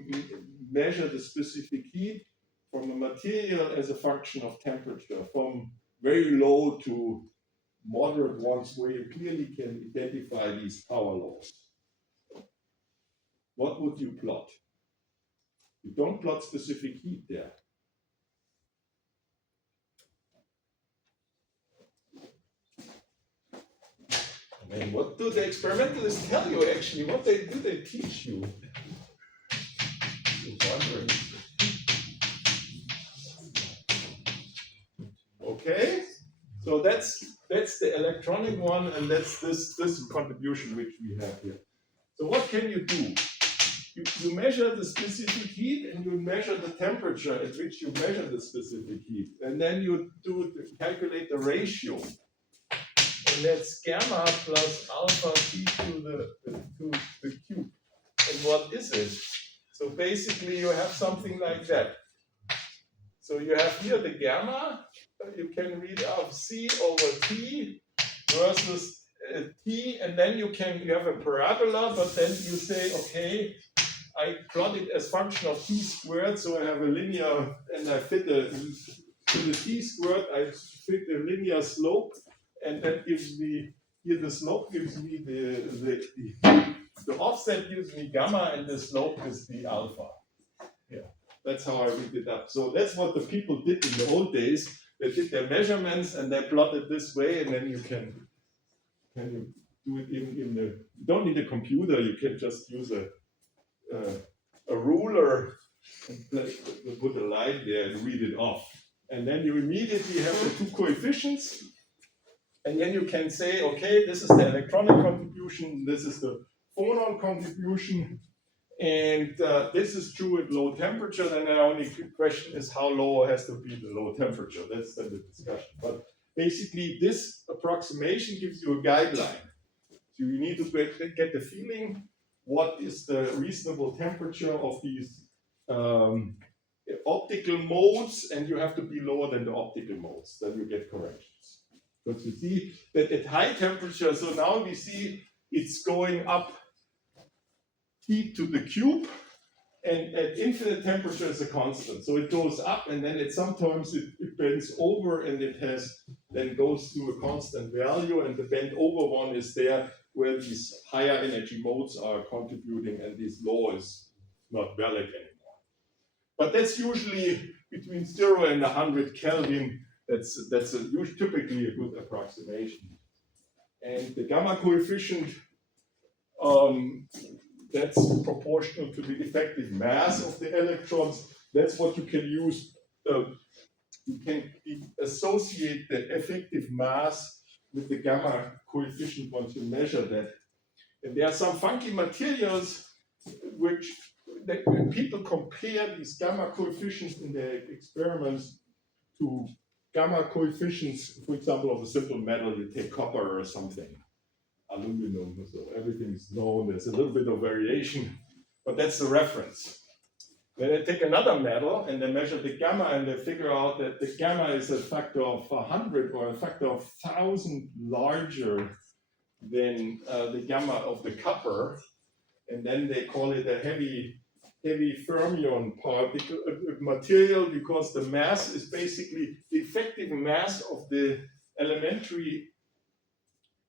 measure the specific heat from a material as a function of temperature, from very low to moderate ones, where you clearly can identify these power laws? What would you plot? You don't plot specific heat there. And what do the experimentalists tell you actually? What do they teach you? I'm wondering. Okay, so that's the electronic one, and that's this contribution which we have here. So what can you do? You measure the specific heat, and you measure the temperature at which you measure the specific heat, and then you calculate the ratio. And that's gamma plus alpha T to the cube. And what is it? So basically you have something like that. So you have here the gamma, you can read out C over T versus T, and then you have a parabola, but then you say, okay, I plot it as function of T squared, so I have a linear, and I fit to the T squared, I fit a linear slope. And that gives me, here the slope gives me the offset gives me gamma, and the slope is the alpha. Yeah, that's how I read it up. So that's what the people did in the old days. They did their measurements and they plotted this way, and then you can do it in the, you don't need a computer, you can just use a ruler and put a line there and read it off. And then you immediately have the two coefficients. And then you can say, okay, this is the electronic contribution, this is the phonon contribution, and this is true at low temperature. Then the only question is how low has to be the low temperature. That's then the discussion. But basically, this approximation gives you a guideline. So you need to get the feeling what is the reasonable temperature of these optical modes, and you have to be lower than the optical modes. Then you get corrections. Because you see that at high temperature, so now we see it's going up T to the cube, and at infinite temperature is a constant. So it goes up, and then sometimes it bends over, and it then goes to a constant value, and the bend over one is there where these higher energy modes are contributing, and this law is not valid anymore. But that's usually between 0 and 100 Kelvin. That's typically a good approximation. And the gamma coefficient, that's proportional to the effective mass of the electrons. That's what you can use. You can associate the effective mass with the gamma coefficient once you measure that. And there are some funky materials which, when people compare these gamma coefficients in their experiments to gamma coefficients, for example, of a simple metal, you take copper or something, aluminum, so everything is known. There's a little bit of variation, but that's the reference. Then they take another metal and they measure the gamma, and they figure out that the gamma is a factor of 100 or a factor of 1,000 larger than the gamma of the copper, and then they call it a heavy fermion particle material, because the mass is basically the effective mass of the elementary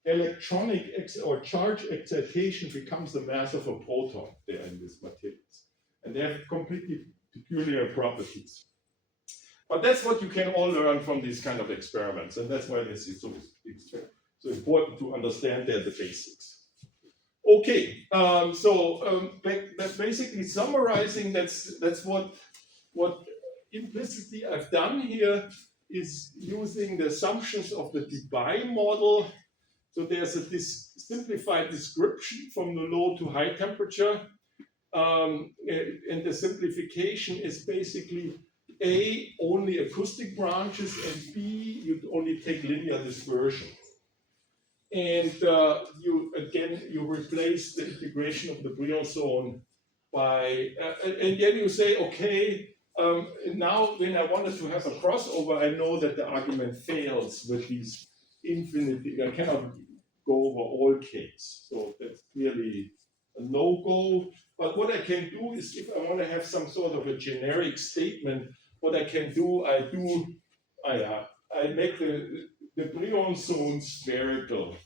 electronic or charge excitation becomes the mass of a proton there in these materials. And they have completely peculiar properties. But that's what you can all learn from these kind of experiments, and that's why this is so important to understand the basics. Okay, that's basically summarizing. That's what implicitly I've done here is using the assumptions of the Debye model. So there's a simplified description from the low to high temperature, and the simplification is basically A, only acoustic branches, and B, you only take linear dispersion. And you replace the integration of the Brion zone by, and then you say, okay, now when I wanted to have a crossover, I know that the argument fails with these infinite, I cannot go over all K's. So that's clearly a no-go. But what I can do is, if I want to have some sort of a generic statement, what I can do, I make the Brion zone spherical.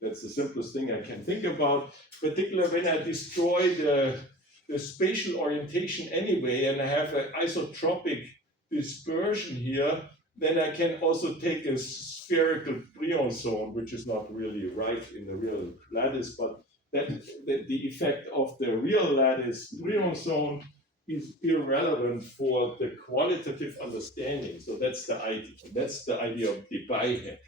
That's the simplest thing I can think about, particularly when I destroy the spatial orientation anyway, and I have an isotropic dispersion here, then I can also take a spherical Brion zone, which is not really right in the real lattice, but the effect of the real lattice Brion zone is irrelevant for the qualitative understanding. So that's the idea. That's the idea of Debye hack.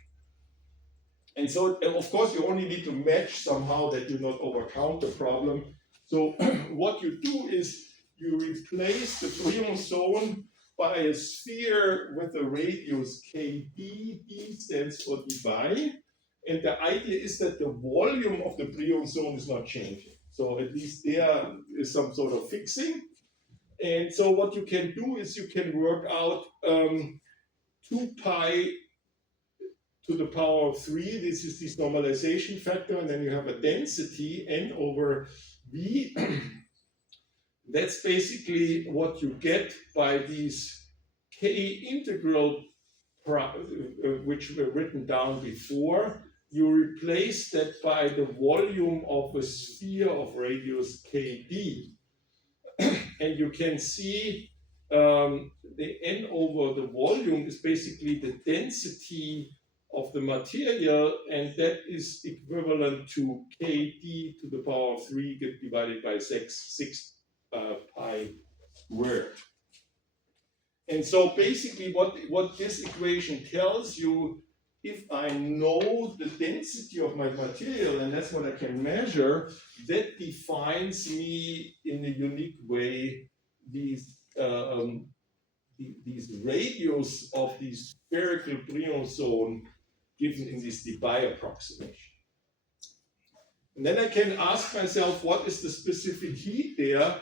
And so, of course, you only need to match somehow that you not overcount the problem. So what you do is you replace the Brion zone by a sphere with a radius kd. D stands for Debye. And the idea is that the volume of the Brion zone is not changing. So at least there is some sort of fixing. And so what you can do is you can work out 2 pi to the power of 3. This is this normalization factor, and then you have a density n over v. That's basically what you get by these k integral, which were written down before. You replace that by the volume of a sphere of radius kd. And you can see the n over the volume is basically the density of the material, and that is equivalent to kd to the power of 3 divided by 6 pi squared. And so basically what this equation tells you, if I know the density of my material, and that's what I can measure, that defines me in a unique way these radius of the spherical Brion zone given in this Debye approximation. And then I can ask myself, what is the specific heat there?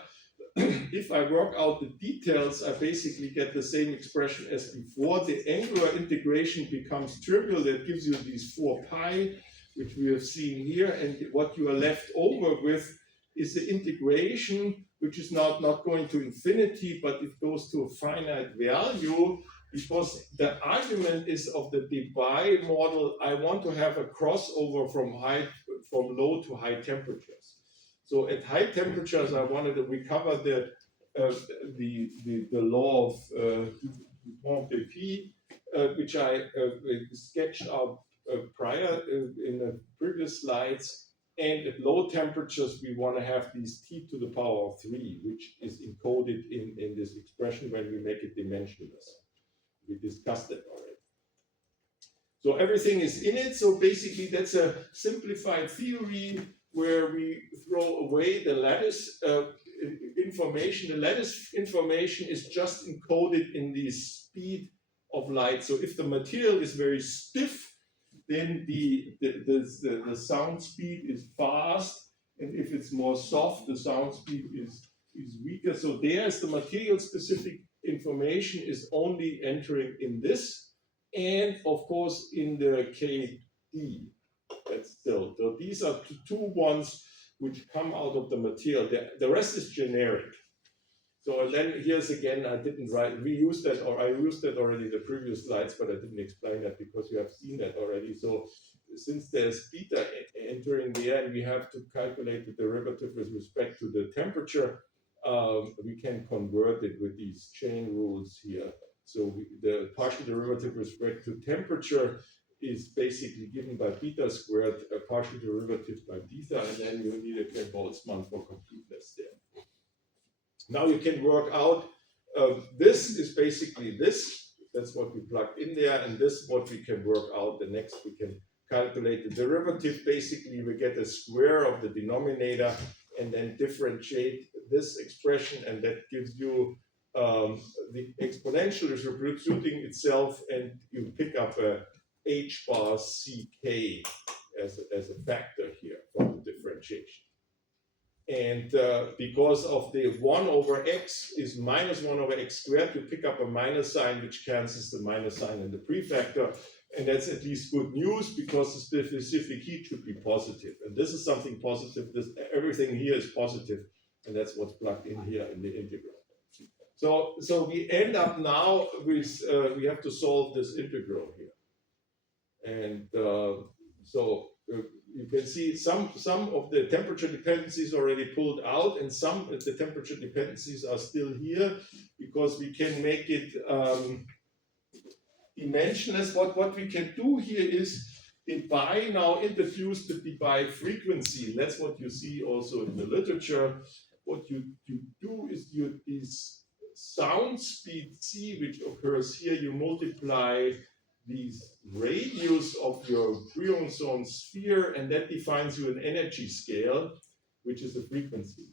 if I work out the details, I basically get the same expression as before. The angular integration becomes trivial. That gives you these 4 pi, which we have seen here. And what you are left over with is the integration, which is not going to infinity, but it goes to a finite value, because the argument is of the Debye model. I want to have a crossover from low to high temperatures. So at high temperatures, I wanted to recover the law of Dupont de P, which I sketched out prior in the previous slides. And at low temperatures, we want to have these t to the power of 3, which is encoded in this expression when we make it dimensionless. We discussed that already. So everything is in it. So basically, that's a simplified theory where we throw away the lattice information. The lattice information is just encoded in the speed of light. So if the material is very stiff, then the sound speed is fast, and if it's more soft, the sound speed is weaker. So there's the material specific information is only entering in this, and of course in the KD. That's still, so these are two ones which come out of the material. The rest is generic. So and then here's again, I didn't write, we used that, or I used that already in the previous slides, but I didn't explain that because you have seen that already. So since there's beta entering there and we have to calculate the derivative with respect to the temperature, we can convert it with these chain rules here. So the partial derivative with respect to temperature is basically given by beta squared, a partial derivative by beta, and then you need a Boltzmann for completeness there. Now you can work out, this is basically this, that's what we plugged in there, and this is what we can work out. The next we can calculate the derivative. Basically we get a square of the denominator and then differentiate this expression, and that gives you the exponential is reproducing itself, and you pick up a h bar ck as a factor here from the differentiation. And because of the 1 over x is minus 1 over x squared, you pick up a minus sign which cancels the minus sign in the prefactor. And that's at least good news, because the specific heat should be positive. And this is something positive. Everything here is positive, and that's what's plugged in here in the integral. So we end up now with, we have to solve this integral here. And you can see some of the temperature dependencies already pulled out, and some of the temperature dependencies are still here, because we can make it dimensionless. What we can do here is Debye now introduced the Debye frequency. That's what you see also in the literature. What you do is this sound speed c, which occurs here, you multiply these radius of your Brillouin sphere, and that defines you an energy scale, which is the frequency.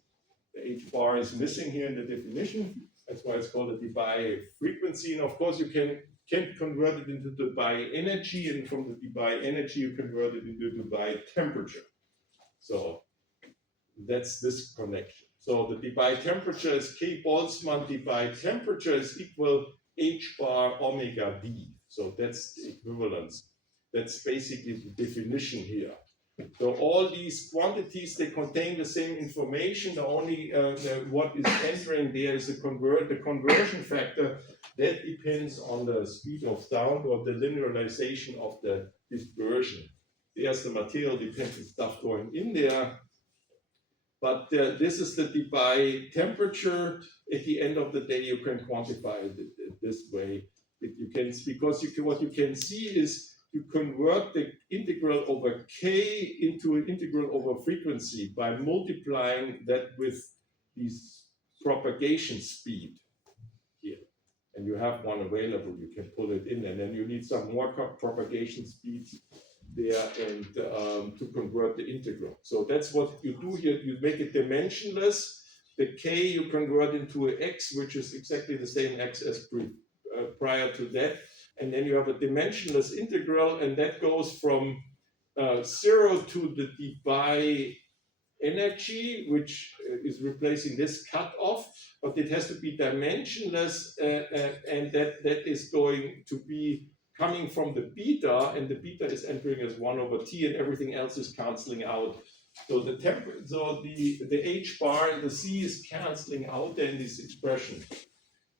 The h bar is missing here in the definition. That's why it's called a Debye frequency. And of course, you can convert it into Debye energy, and from the Debye energy, you convert it into Debye temperature. So that's this connection. So the Debye temperature is K Boltzmann. Debye temperature is equal h bar omega d. So that's the equivalence. That's basically the definition here. So all these quantities, they contain the same information. The only what is entering there is the conversion factor. That depends on the speed of sound or the linearization of the dispersion. There's the material dependent stuff going in there. But this is the Debye temperature. At the end of the day, you can quantify it this way. You can, because what you can see is you convert the integral over k into an integral over frequency by multiplying that with this propagation speed here. And you have one available, you can pull it in, and then you need some more propagation speeds there and to convert the integral. So that's what you do here. You make it dimensionless. The k you convert into an x, which is exactly the same x as prior to that, and then you have a dimensionless integral, and that goes from 0 to the Debye energy, which is replacing this cutoff, but it has to be dimensionless, and that is going to be coming from the beta, and the beta is entering as 1 over t, and everything else is canceling out. So the h bar and the c is canceling out in this expression.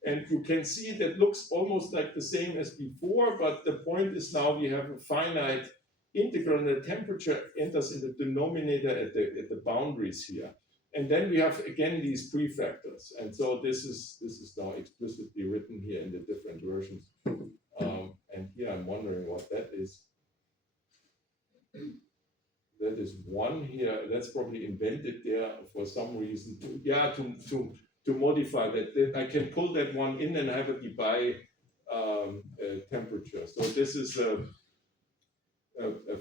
And you can see that looks almost like the same as before, but the point is now we have a finite integral, and the temperature enters in the denominator at the boundaries here. And then we have again these prefactors. And so this is now explicitly written here in the different versions. And here I'm wondering what that is. That is 1 here. That's probably invented there for some reason to modify that. I can pull that one in and have a Debye temperature. So this is a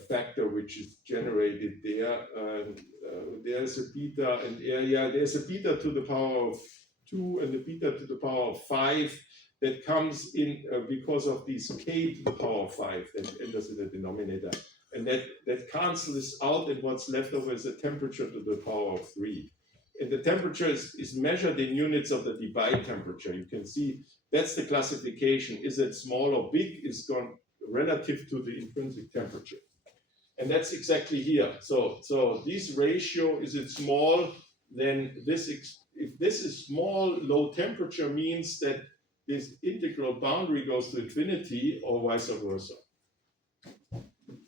factor which is generated there. And there's a beta, and there's a beta to the power of 2 and a beta to the power of 5 that comes in because of this k to the power of 5 that enters in the denominator. And that cancels out, and what's left over is a temperature to the power of 3. And the temperature is measured in units of the Debye temperature. You can see that's the classification. Is it small or big? Is gone relative to the intrinsic temperature. And that's exactly here. So this ratio, is it small? Then if this is small, low temperature means that this integral boundary goes to infinity or vice versa.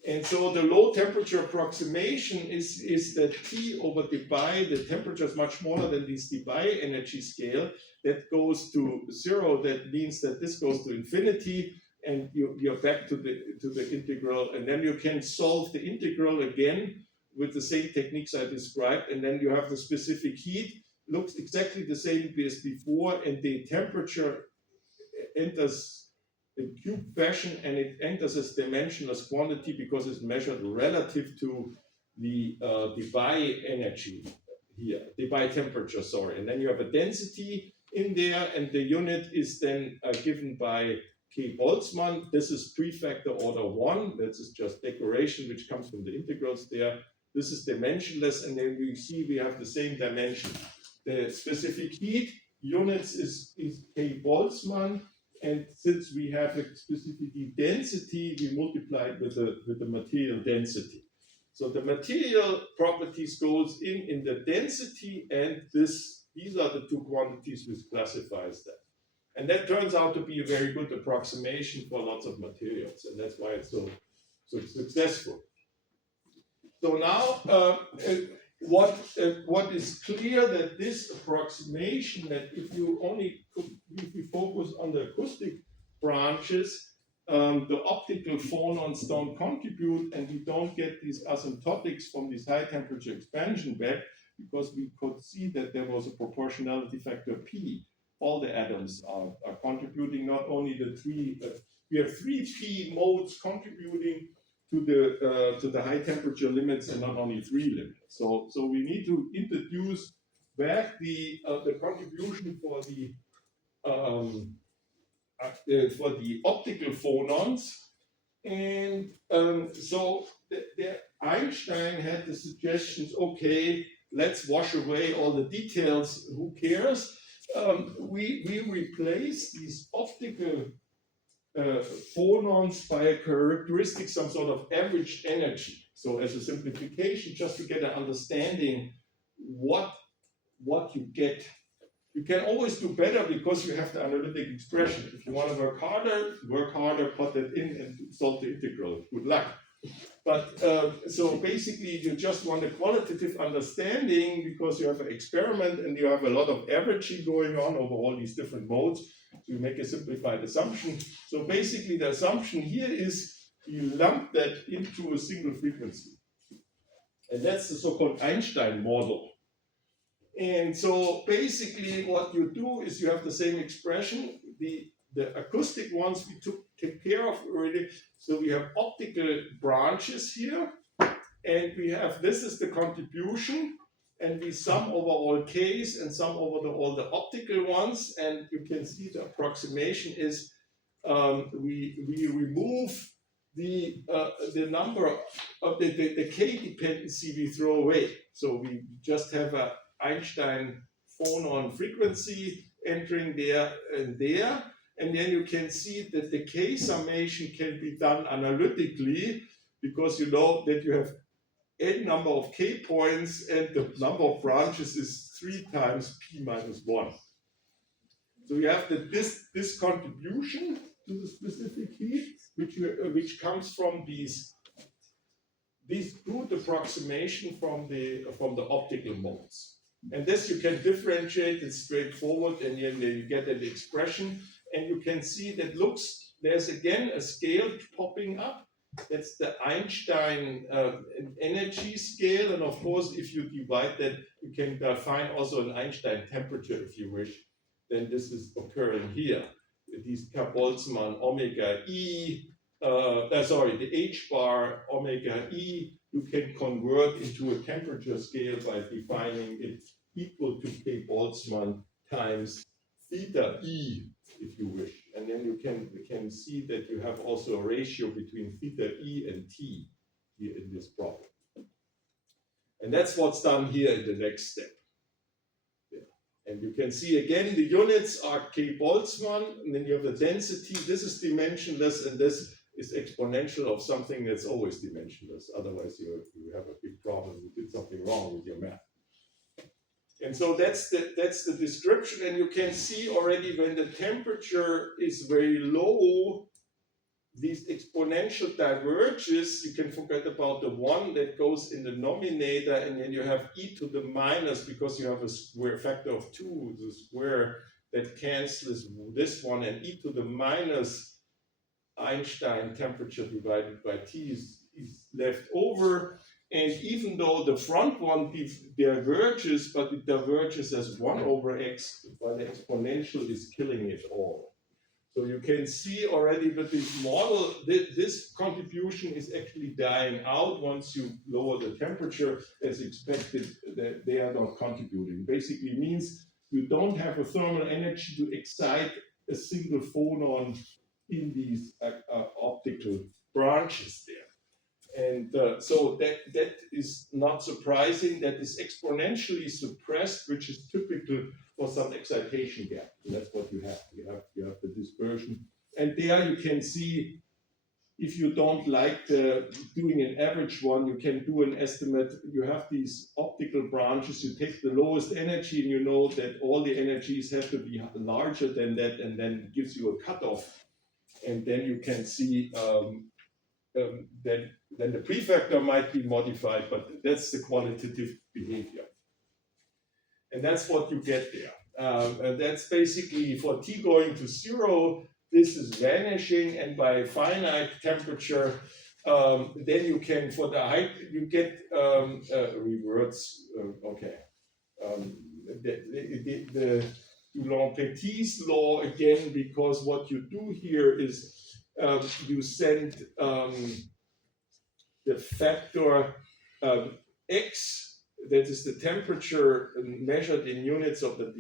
And so the low temperature approximation is that T over Debye, the temperature is much smaller than this Debye energy scale. That goes to 0. That means that this goes to infinity, and you're back to the integral. And then you can solve the integral again with the same techniques I described. And then you have the specific heat, looks exactly the same as before, and the temperature enters in cube fashion, and it enters as dimensionless quantity because it's measured relative to the Debye energy here, Debye temperature, sorry. And then you have a density in there, and the unit is then given by K Boltzmann. This is prefactor order 1. This is just decoration, which comes from the integrals there. This is dimensionless, and then we see we have the same dimension. The specific heat units is K Boltzmann. And since we have a specific density, we multiply it with the material density. So the material properties goes in the density, and these are the two quantities which classifies that. And that turns out to be a very good approximation for lots of materials, and that's why it's so successful. So now, what is clear that this approximation, that if we focus on the acoustic branches, the optical phonons don't contribute, and we don't get these asymptotics from this high temperature expansion back, because we could see that there was a proportionality factor P. All the atoms are contributing, not only the 3, we have 3 P modes contributing to the high temperature limits, and not only 3 limits. So we need to introduce back the contribution for the optical phonons, and so Einstein had the suggestions. Okay, let's wash away all the details. Who cares? We replace these optical phonons by a characteristic, some sort of average energy. So as a simplification, just to get an understanding what you get. You can always do better because you have the analytic expression. If you want to work harder, put it in and solve the integral. Good luck. But so basically, you just want a qualitative understanding because you have an experiment and you have a lot of averaging going on over all these different modes. So you make a simplified assumption. So basically, the assumption here is you lump that into a single frequency. And that's the so-called Einstein model. And so basically what you do is you have the same expression. The acoustic ones we take care of already. So we have optical branches here, and we have, this is the contribution, and we sum over all k's and sum over all the optical ones, and you can see the approximation is we remove the number of the K dependency we throw away. So we just have a Einstein phonon frequency entering there, and then you can see that the K summation can be done analytically, because you know that you have n number of K points and the number of branches is 3 times P minus 1. So you have this contribution to the specific heat, which comes from these good approximation from the optical modes. And this you can differentiate, it's straightforward, and then you get an expression, and you can see that there's again a scale popping up. That's the Einstein energy scale, and of course, if you divide that, you can define also an Einstein temperature if you wish. Then this is occurring here. These Boltzmann omega E, the H bar omega E, you can convert into a temperature scale by defining it equal to K Boltzmann times theta E, if you wish. And then you can see that you have also a ratio between theta E and T here in this problem. And that's what's done here in the next step. And you can see again, the units are K Boltzmann, and then you have the density. This is dimensionless, and this is exponential of something that's always dimensionless. Otherwise, you have a big problem. You did something wrong with your math. And so that's the description. And you can see already when the temperature is very low, these exponential diverges. You can forget about the 1 that goes in the denominator, and then you have e to the minus, because you have a square factor of 2, the square that cancels this one, and e to the minus Einstein temperature divided by T is left over. And even though the front one diverges, but it diverges as 1 over x, while the exponential is killing it all. So you can see already with this model, this contribution is actually dying out once you lower the temperature. As expected, that they are not contributing. Basically means you don't have a thermal energy to excite a single phonon in these optical branches there. And so that is not surprising. That is exponentially suppressed, which is typical for some excitation gap. And that's what you have. You have the dispersion. And there you can see, if you don't like doing an average one, you can do an estimate. You have these optical branches. You take the lowest energy, and you know that all the energies have to be larger than that, and then it gives you a cutoff. And then you can see then the prefactor might be modified, but that's the qualitative behavior. And that's what you get there. And that's basically for T going to 0, this is vanishing, and by finite temperature, then you can, for the height, you get reverts, okay. The Dulong-Petit's law again, because what you do here is you send the factor x, that is the temperature measured in units of the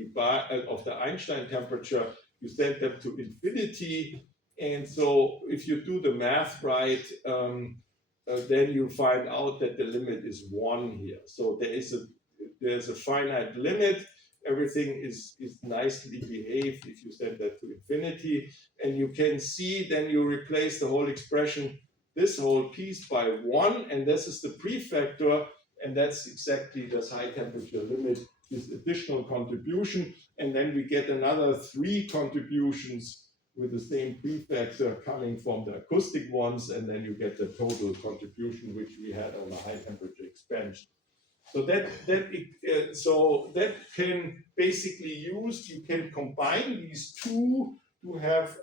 Einstein temperature, you send them to infinity. And so if you do the math right, then you find out that the limit is 1 here. So there's a finite limit. Everything is nicely behaved if you send that to infinity. And you can see, then you replace the whole expression, this whole piece, by 1, and this is the prefactor, and that's exactly this high temperature limit, this additional contribution. And then we get another 3 contributions with the same prefactor coming from the acoustic ones, and then you get the total contribution which we had on the high temperature expansion. So that can basically you can combine these two to have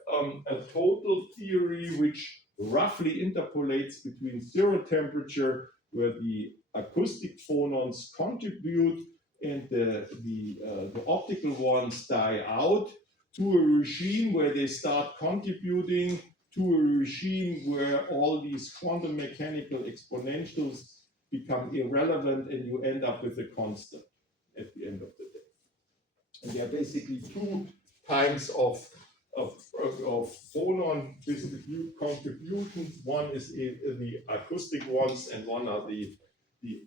a total theory which roughly interpolates between 0 temperature, where the acoustic phonons contribute and the optical ones die out, to a regime where they start contributing, to a regime where all these quantum mechanical exponentials become irrelevant, and you end up with a constant at the end of the day. And there are basically 2 kinds of of phonon contributions. One is the acoustic ones, and one are the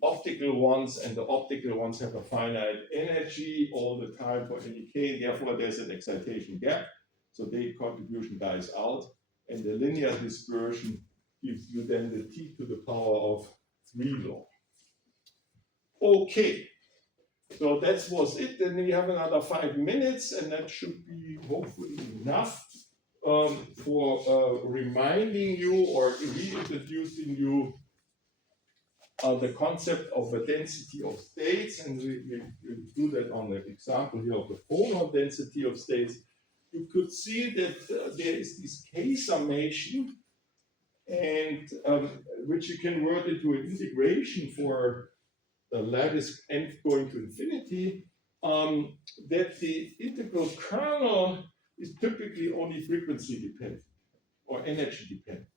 optical ones, and the optical ones have a finite energy all the time for any k. Therefore, there's an excitation gap, so the contribution dies out, and the linear dispersion gives you then the t to the power of 3 log. Okay, so that was it. Then we have another 5 minutes, and that should be hopefully enough for reminding you or reintroducing you the concept of a density of states, and we do that on the example here of the phonon density of states. You could see that there is this k summation, and which you can convert into an integration for the lattice n going to infinity, that the integral kernel is typically only frequency dependent or energy dependent.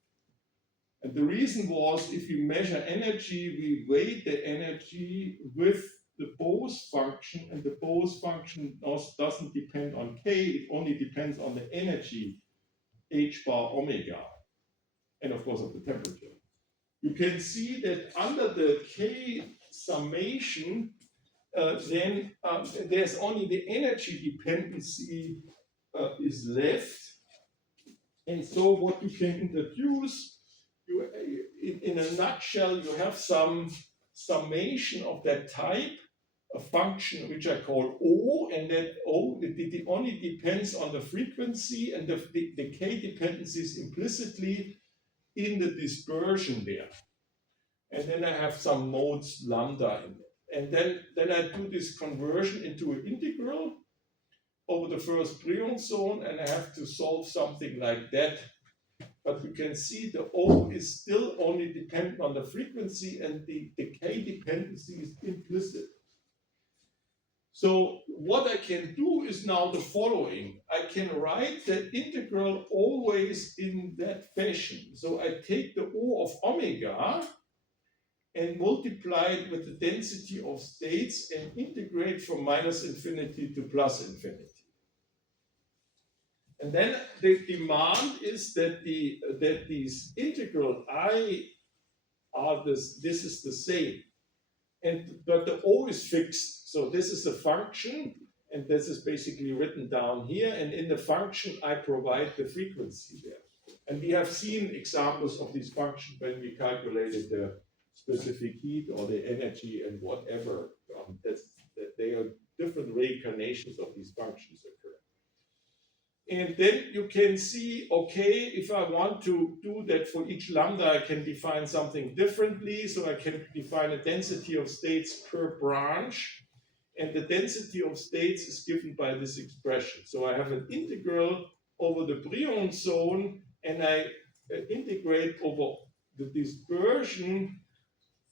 And the reason was, if you measure energy, we weight the energy with the Bose function, and the Bose function doesn't depend on k, it only depends on the energy h bar omega, and of course of the temperature. You can see that under the k summation, then there's only the energy dependency is left. And so what you can introduce, in a nutshell, you have some summation of that type, a function which I call O, and that O it only depends on the frequency, and the k dependency is implicitly in the dispersion there. And then I have some modes lambda in it. And then I do this conversion into an integral over the first Brion zone, and I have to solve something like that. But you can see the O is still only dependent on the frequency, and the k dependency is implicit. So what I can do is now the following. I can write the integral always in that fashion. So I take the O of omega and multiply it with the density of states and integrate from minus infinity to plus infinity. And then the demand is that these integral I are this is the same. But the O is fixed. So this is a function, and this is basically written down here. And in the function, I provide the frequency there. And we have seen examples of these functions when we calculated the specific heat or the energy and whatever. That they are different reincarnations of these functions occur. And then you can see, okay, if I want to do that for each lambda, I can define something differently. So I can define a density of states per branch. And the density of states is given by this expression. So I have an integral over the Brion zone, and I integrate over the dispersion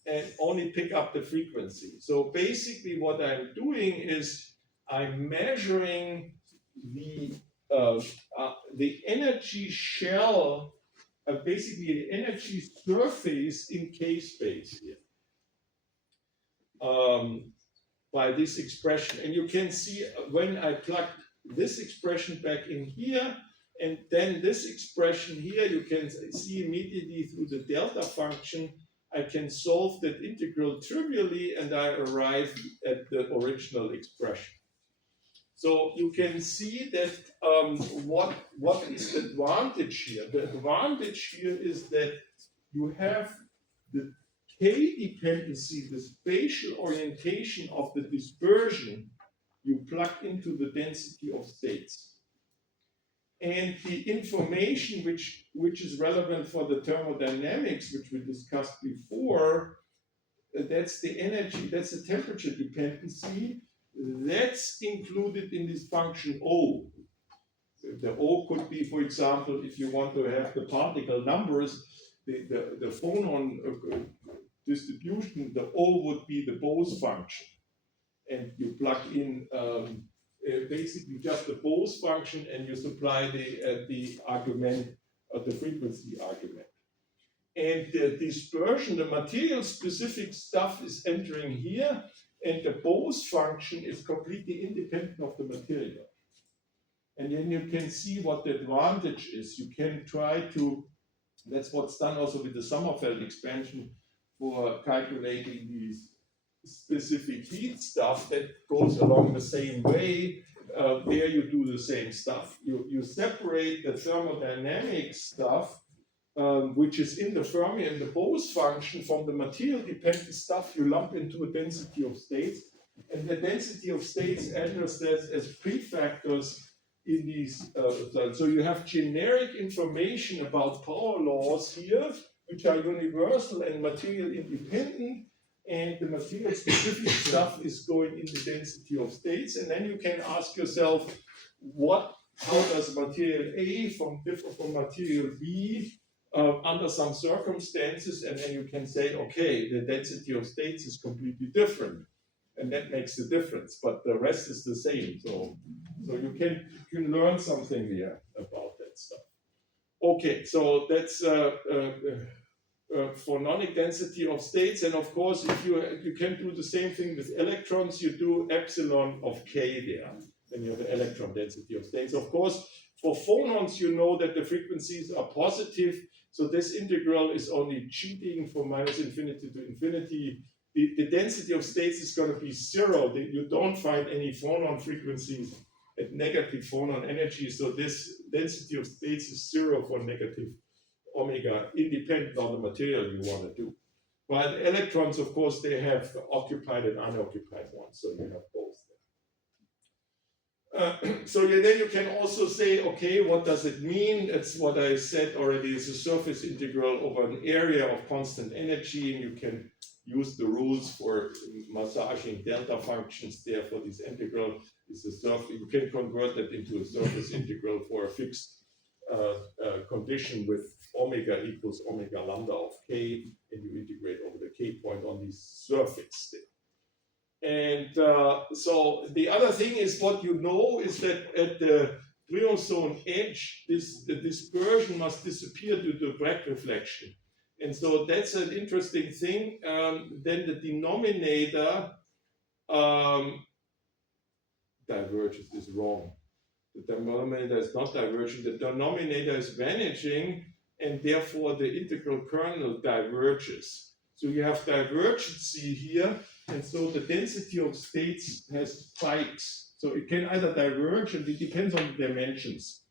and only pick up the frequency. So basically what I'm doing is I'm measuring the energy shell, basically the energy surface in k-space here, by this expression. And you can see when I plug this expression back in here, and then this expression here, you can see immediately through the delta function, I can solve that integral trivially, and I arrive at the original expression. So you can see that what is the advantage here? The advantage here is that you have the k dependency, the spatial orientation of the dispersion, you plug into the density of states. And the information which is relevant for the thermodynamics, which we discussed before, that's the energy, that's the temperature dependency. That's included in this function O. The O could be, for example, if you want to have the particle numbers, the phonon distribution, the O would be the Bose function. And you plug in basically just the Bose function, and you supply the argument, the frequency argument. And the dispersion, the material specific stuff is entering here, and the Bose function is completely independent of the material. and then you can see what the advantage is. You can try to, that's what's done also with the Sommerfeld expansion for calculating these specific heat stuff that goes along the same way. There you do the same stuff. You separate the thermodynamic stuff, which is in the Fermi and the Bose function, from the material dependent stuff you lump into a density of states. And the density of states enters that as prefactors in these. So you have generic information about power laws here, which are universal and material independent. And the material specific stuff is going in the density of states. And then you can ask yourself, how does material A differ from material B under some circumstances? And then you can say, okay, the density of states is completely different. And that makes the difference, but the rest is the same. So you can learn something here about that stuff. Okay, so that's phononic density of states, and of course, if you can do the same thing with electrons, you do epsilon of k there. Then you have the electron density of states. Of course, for phonons, you know that the frequencies are positive, so this integral is only cheating from minus infinity to infinity. The density of states is going to be 0. You don't find any phonon frequencies at negative phonon energy, so this density of states is 0 for negative omega, independent of the material you want to do. While electrons, of course, they have occupied and unoccupied ones, so you have both. So then you can also say, okay, what does it mean? That's what I said already, is a surface integral over an area of constant energy, and you can use the rules for massaging delta functions there for this integral. You can convert that into a surface integral for a fixed condition with omega equals omega lambda of k, and you integrate over the k point on this surface there. And so the other thing is, what you know is that at the Brillouin edge, the dispersion must disappear due to Bragg reflection. And so that's an interesting thing. Then the denominator diverges is wrong. The denominator is not diverging, the denominator is vanishing, and therefore the integral kernel diverges. So you have divergency here, and so the density of states has spikes. So it can either diverge, and it depends on the dimensions.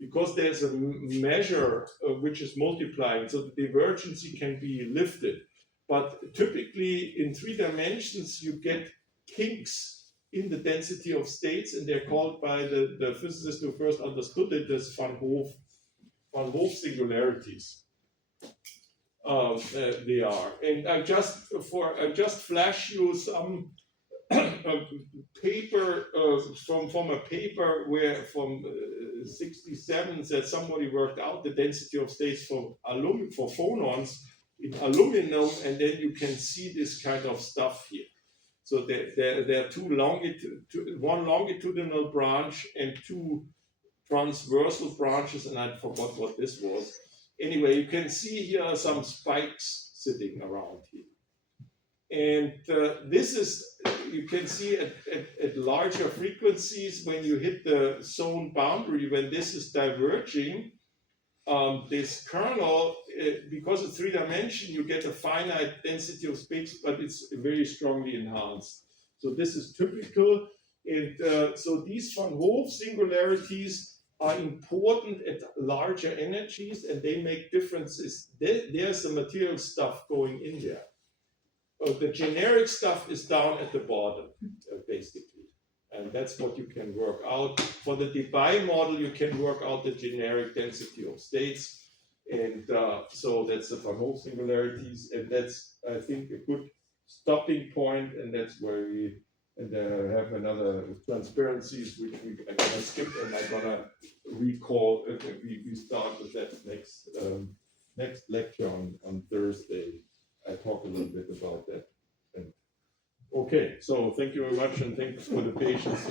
Because there's a measure which is multiplying, so the divergency can be lifted. But typically in 3 dimensions, you get kinks in the density of states, and they're called by the physicists who first understood it as Van Hove singularities. They are, and I just flash you some paper from a paper where from 67 that somebody worked out the density of states for phonons in aluminum, and then you can see this kind of stuff here. So there are one longitudinal branch and 2 transversal branches, and I forgot what this was. Anyway, you can see here some spikes sitting around here. And this is, you can see at larger frequencies, when you hit the zone boundary, when this is diverging, this kernel, because it's 3 dimension, you get a finite density of space, but it's very strongly enhanced. So this is typical. And so these Van Hove singularities are important at larger energies, and they make differences. There's the material stuff going in there. The generic stuff is down at the bottom, basically. And that's what you can work out. For the Debye model, you can work out the generic density of states. And so that's the Van Hove singularities. And that's, I think, a good stopping point. And that's where we have another transparencies, which I'm going to skip, and I'm going to recall. We start with that next lecture on Thursday. I talk a little bit about that. Okay, so thank you very much, and thanks for the patience.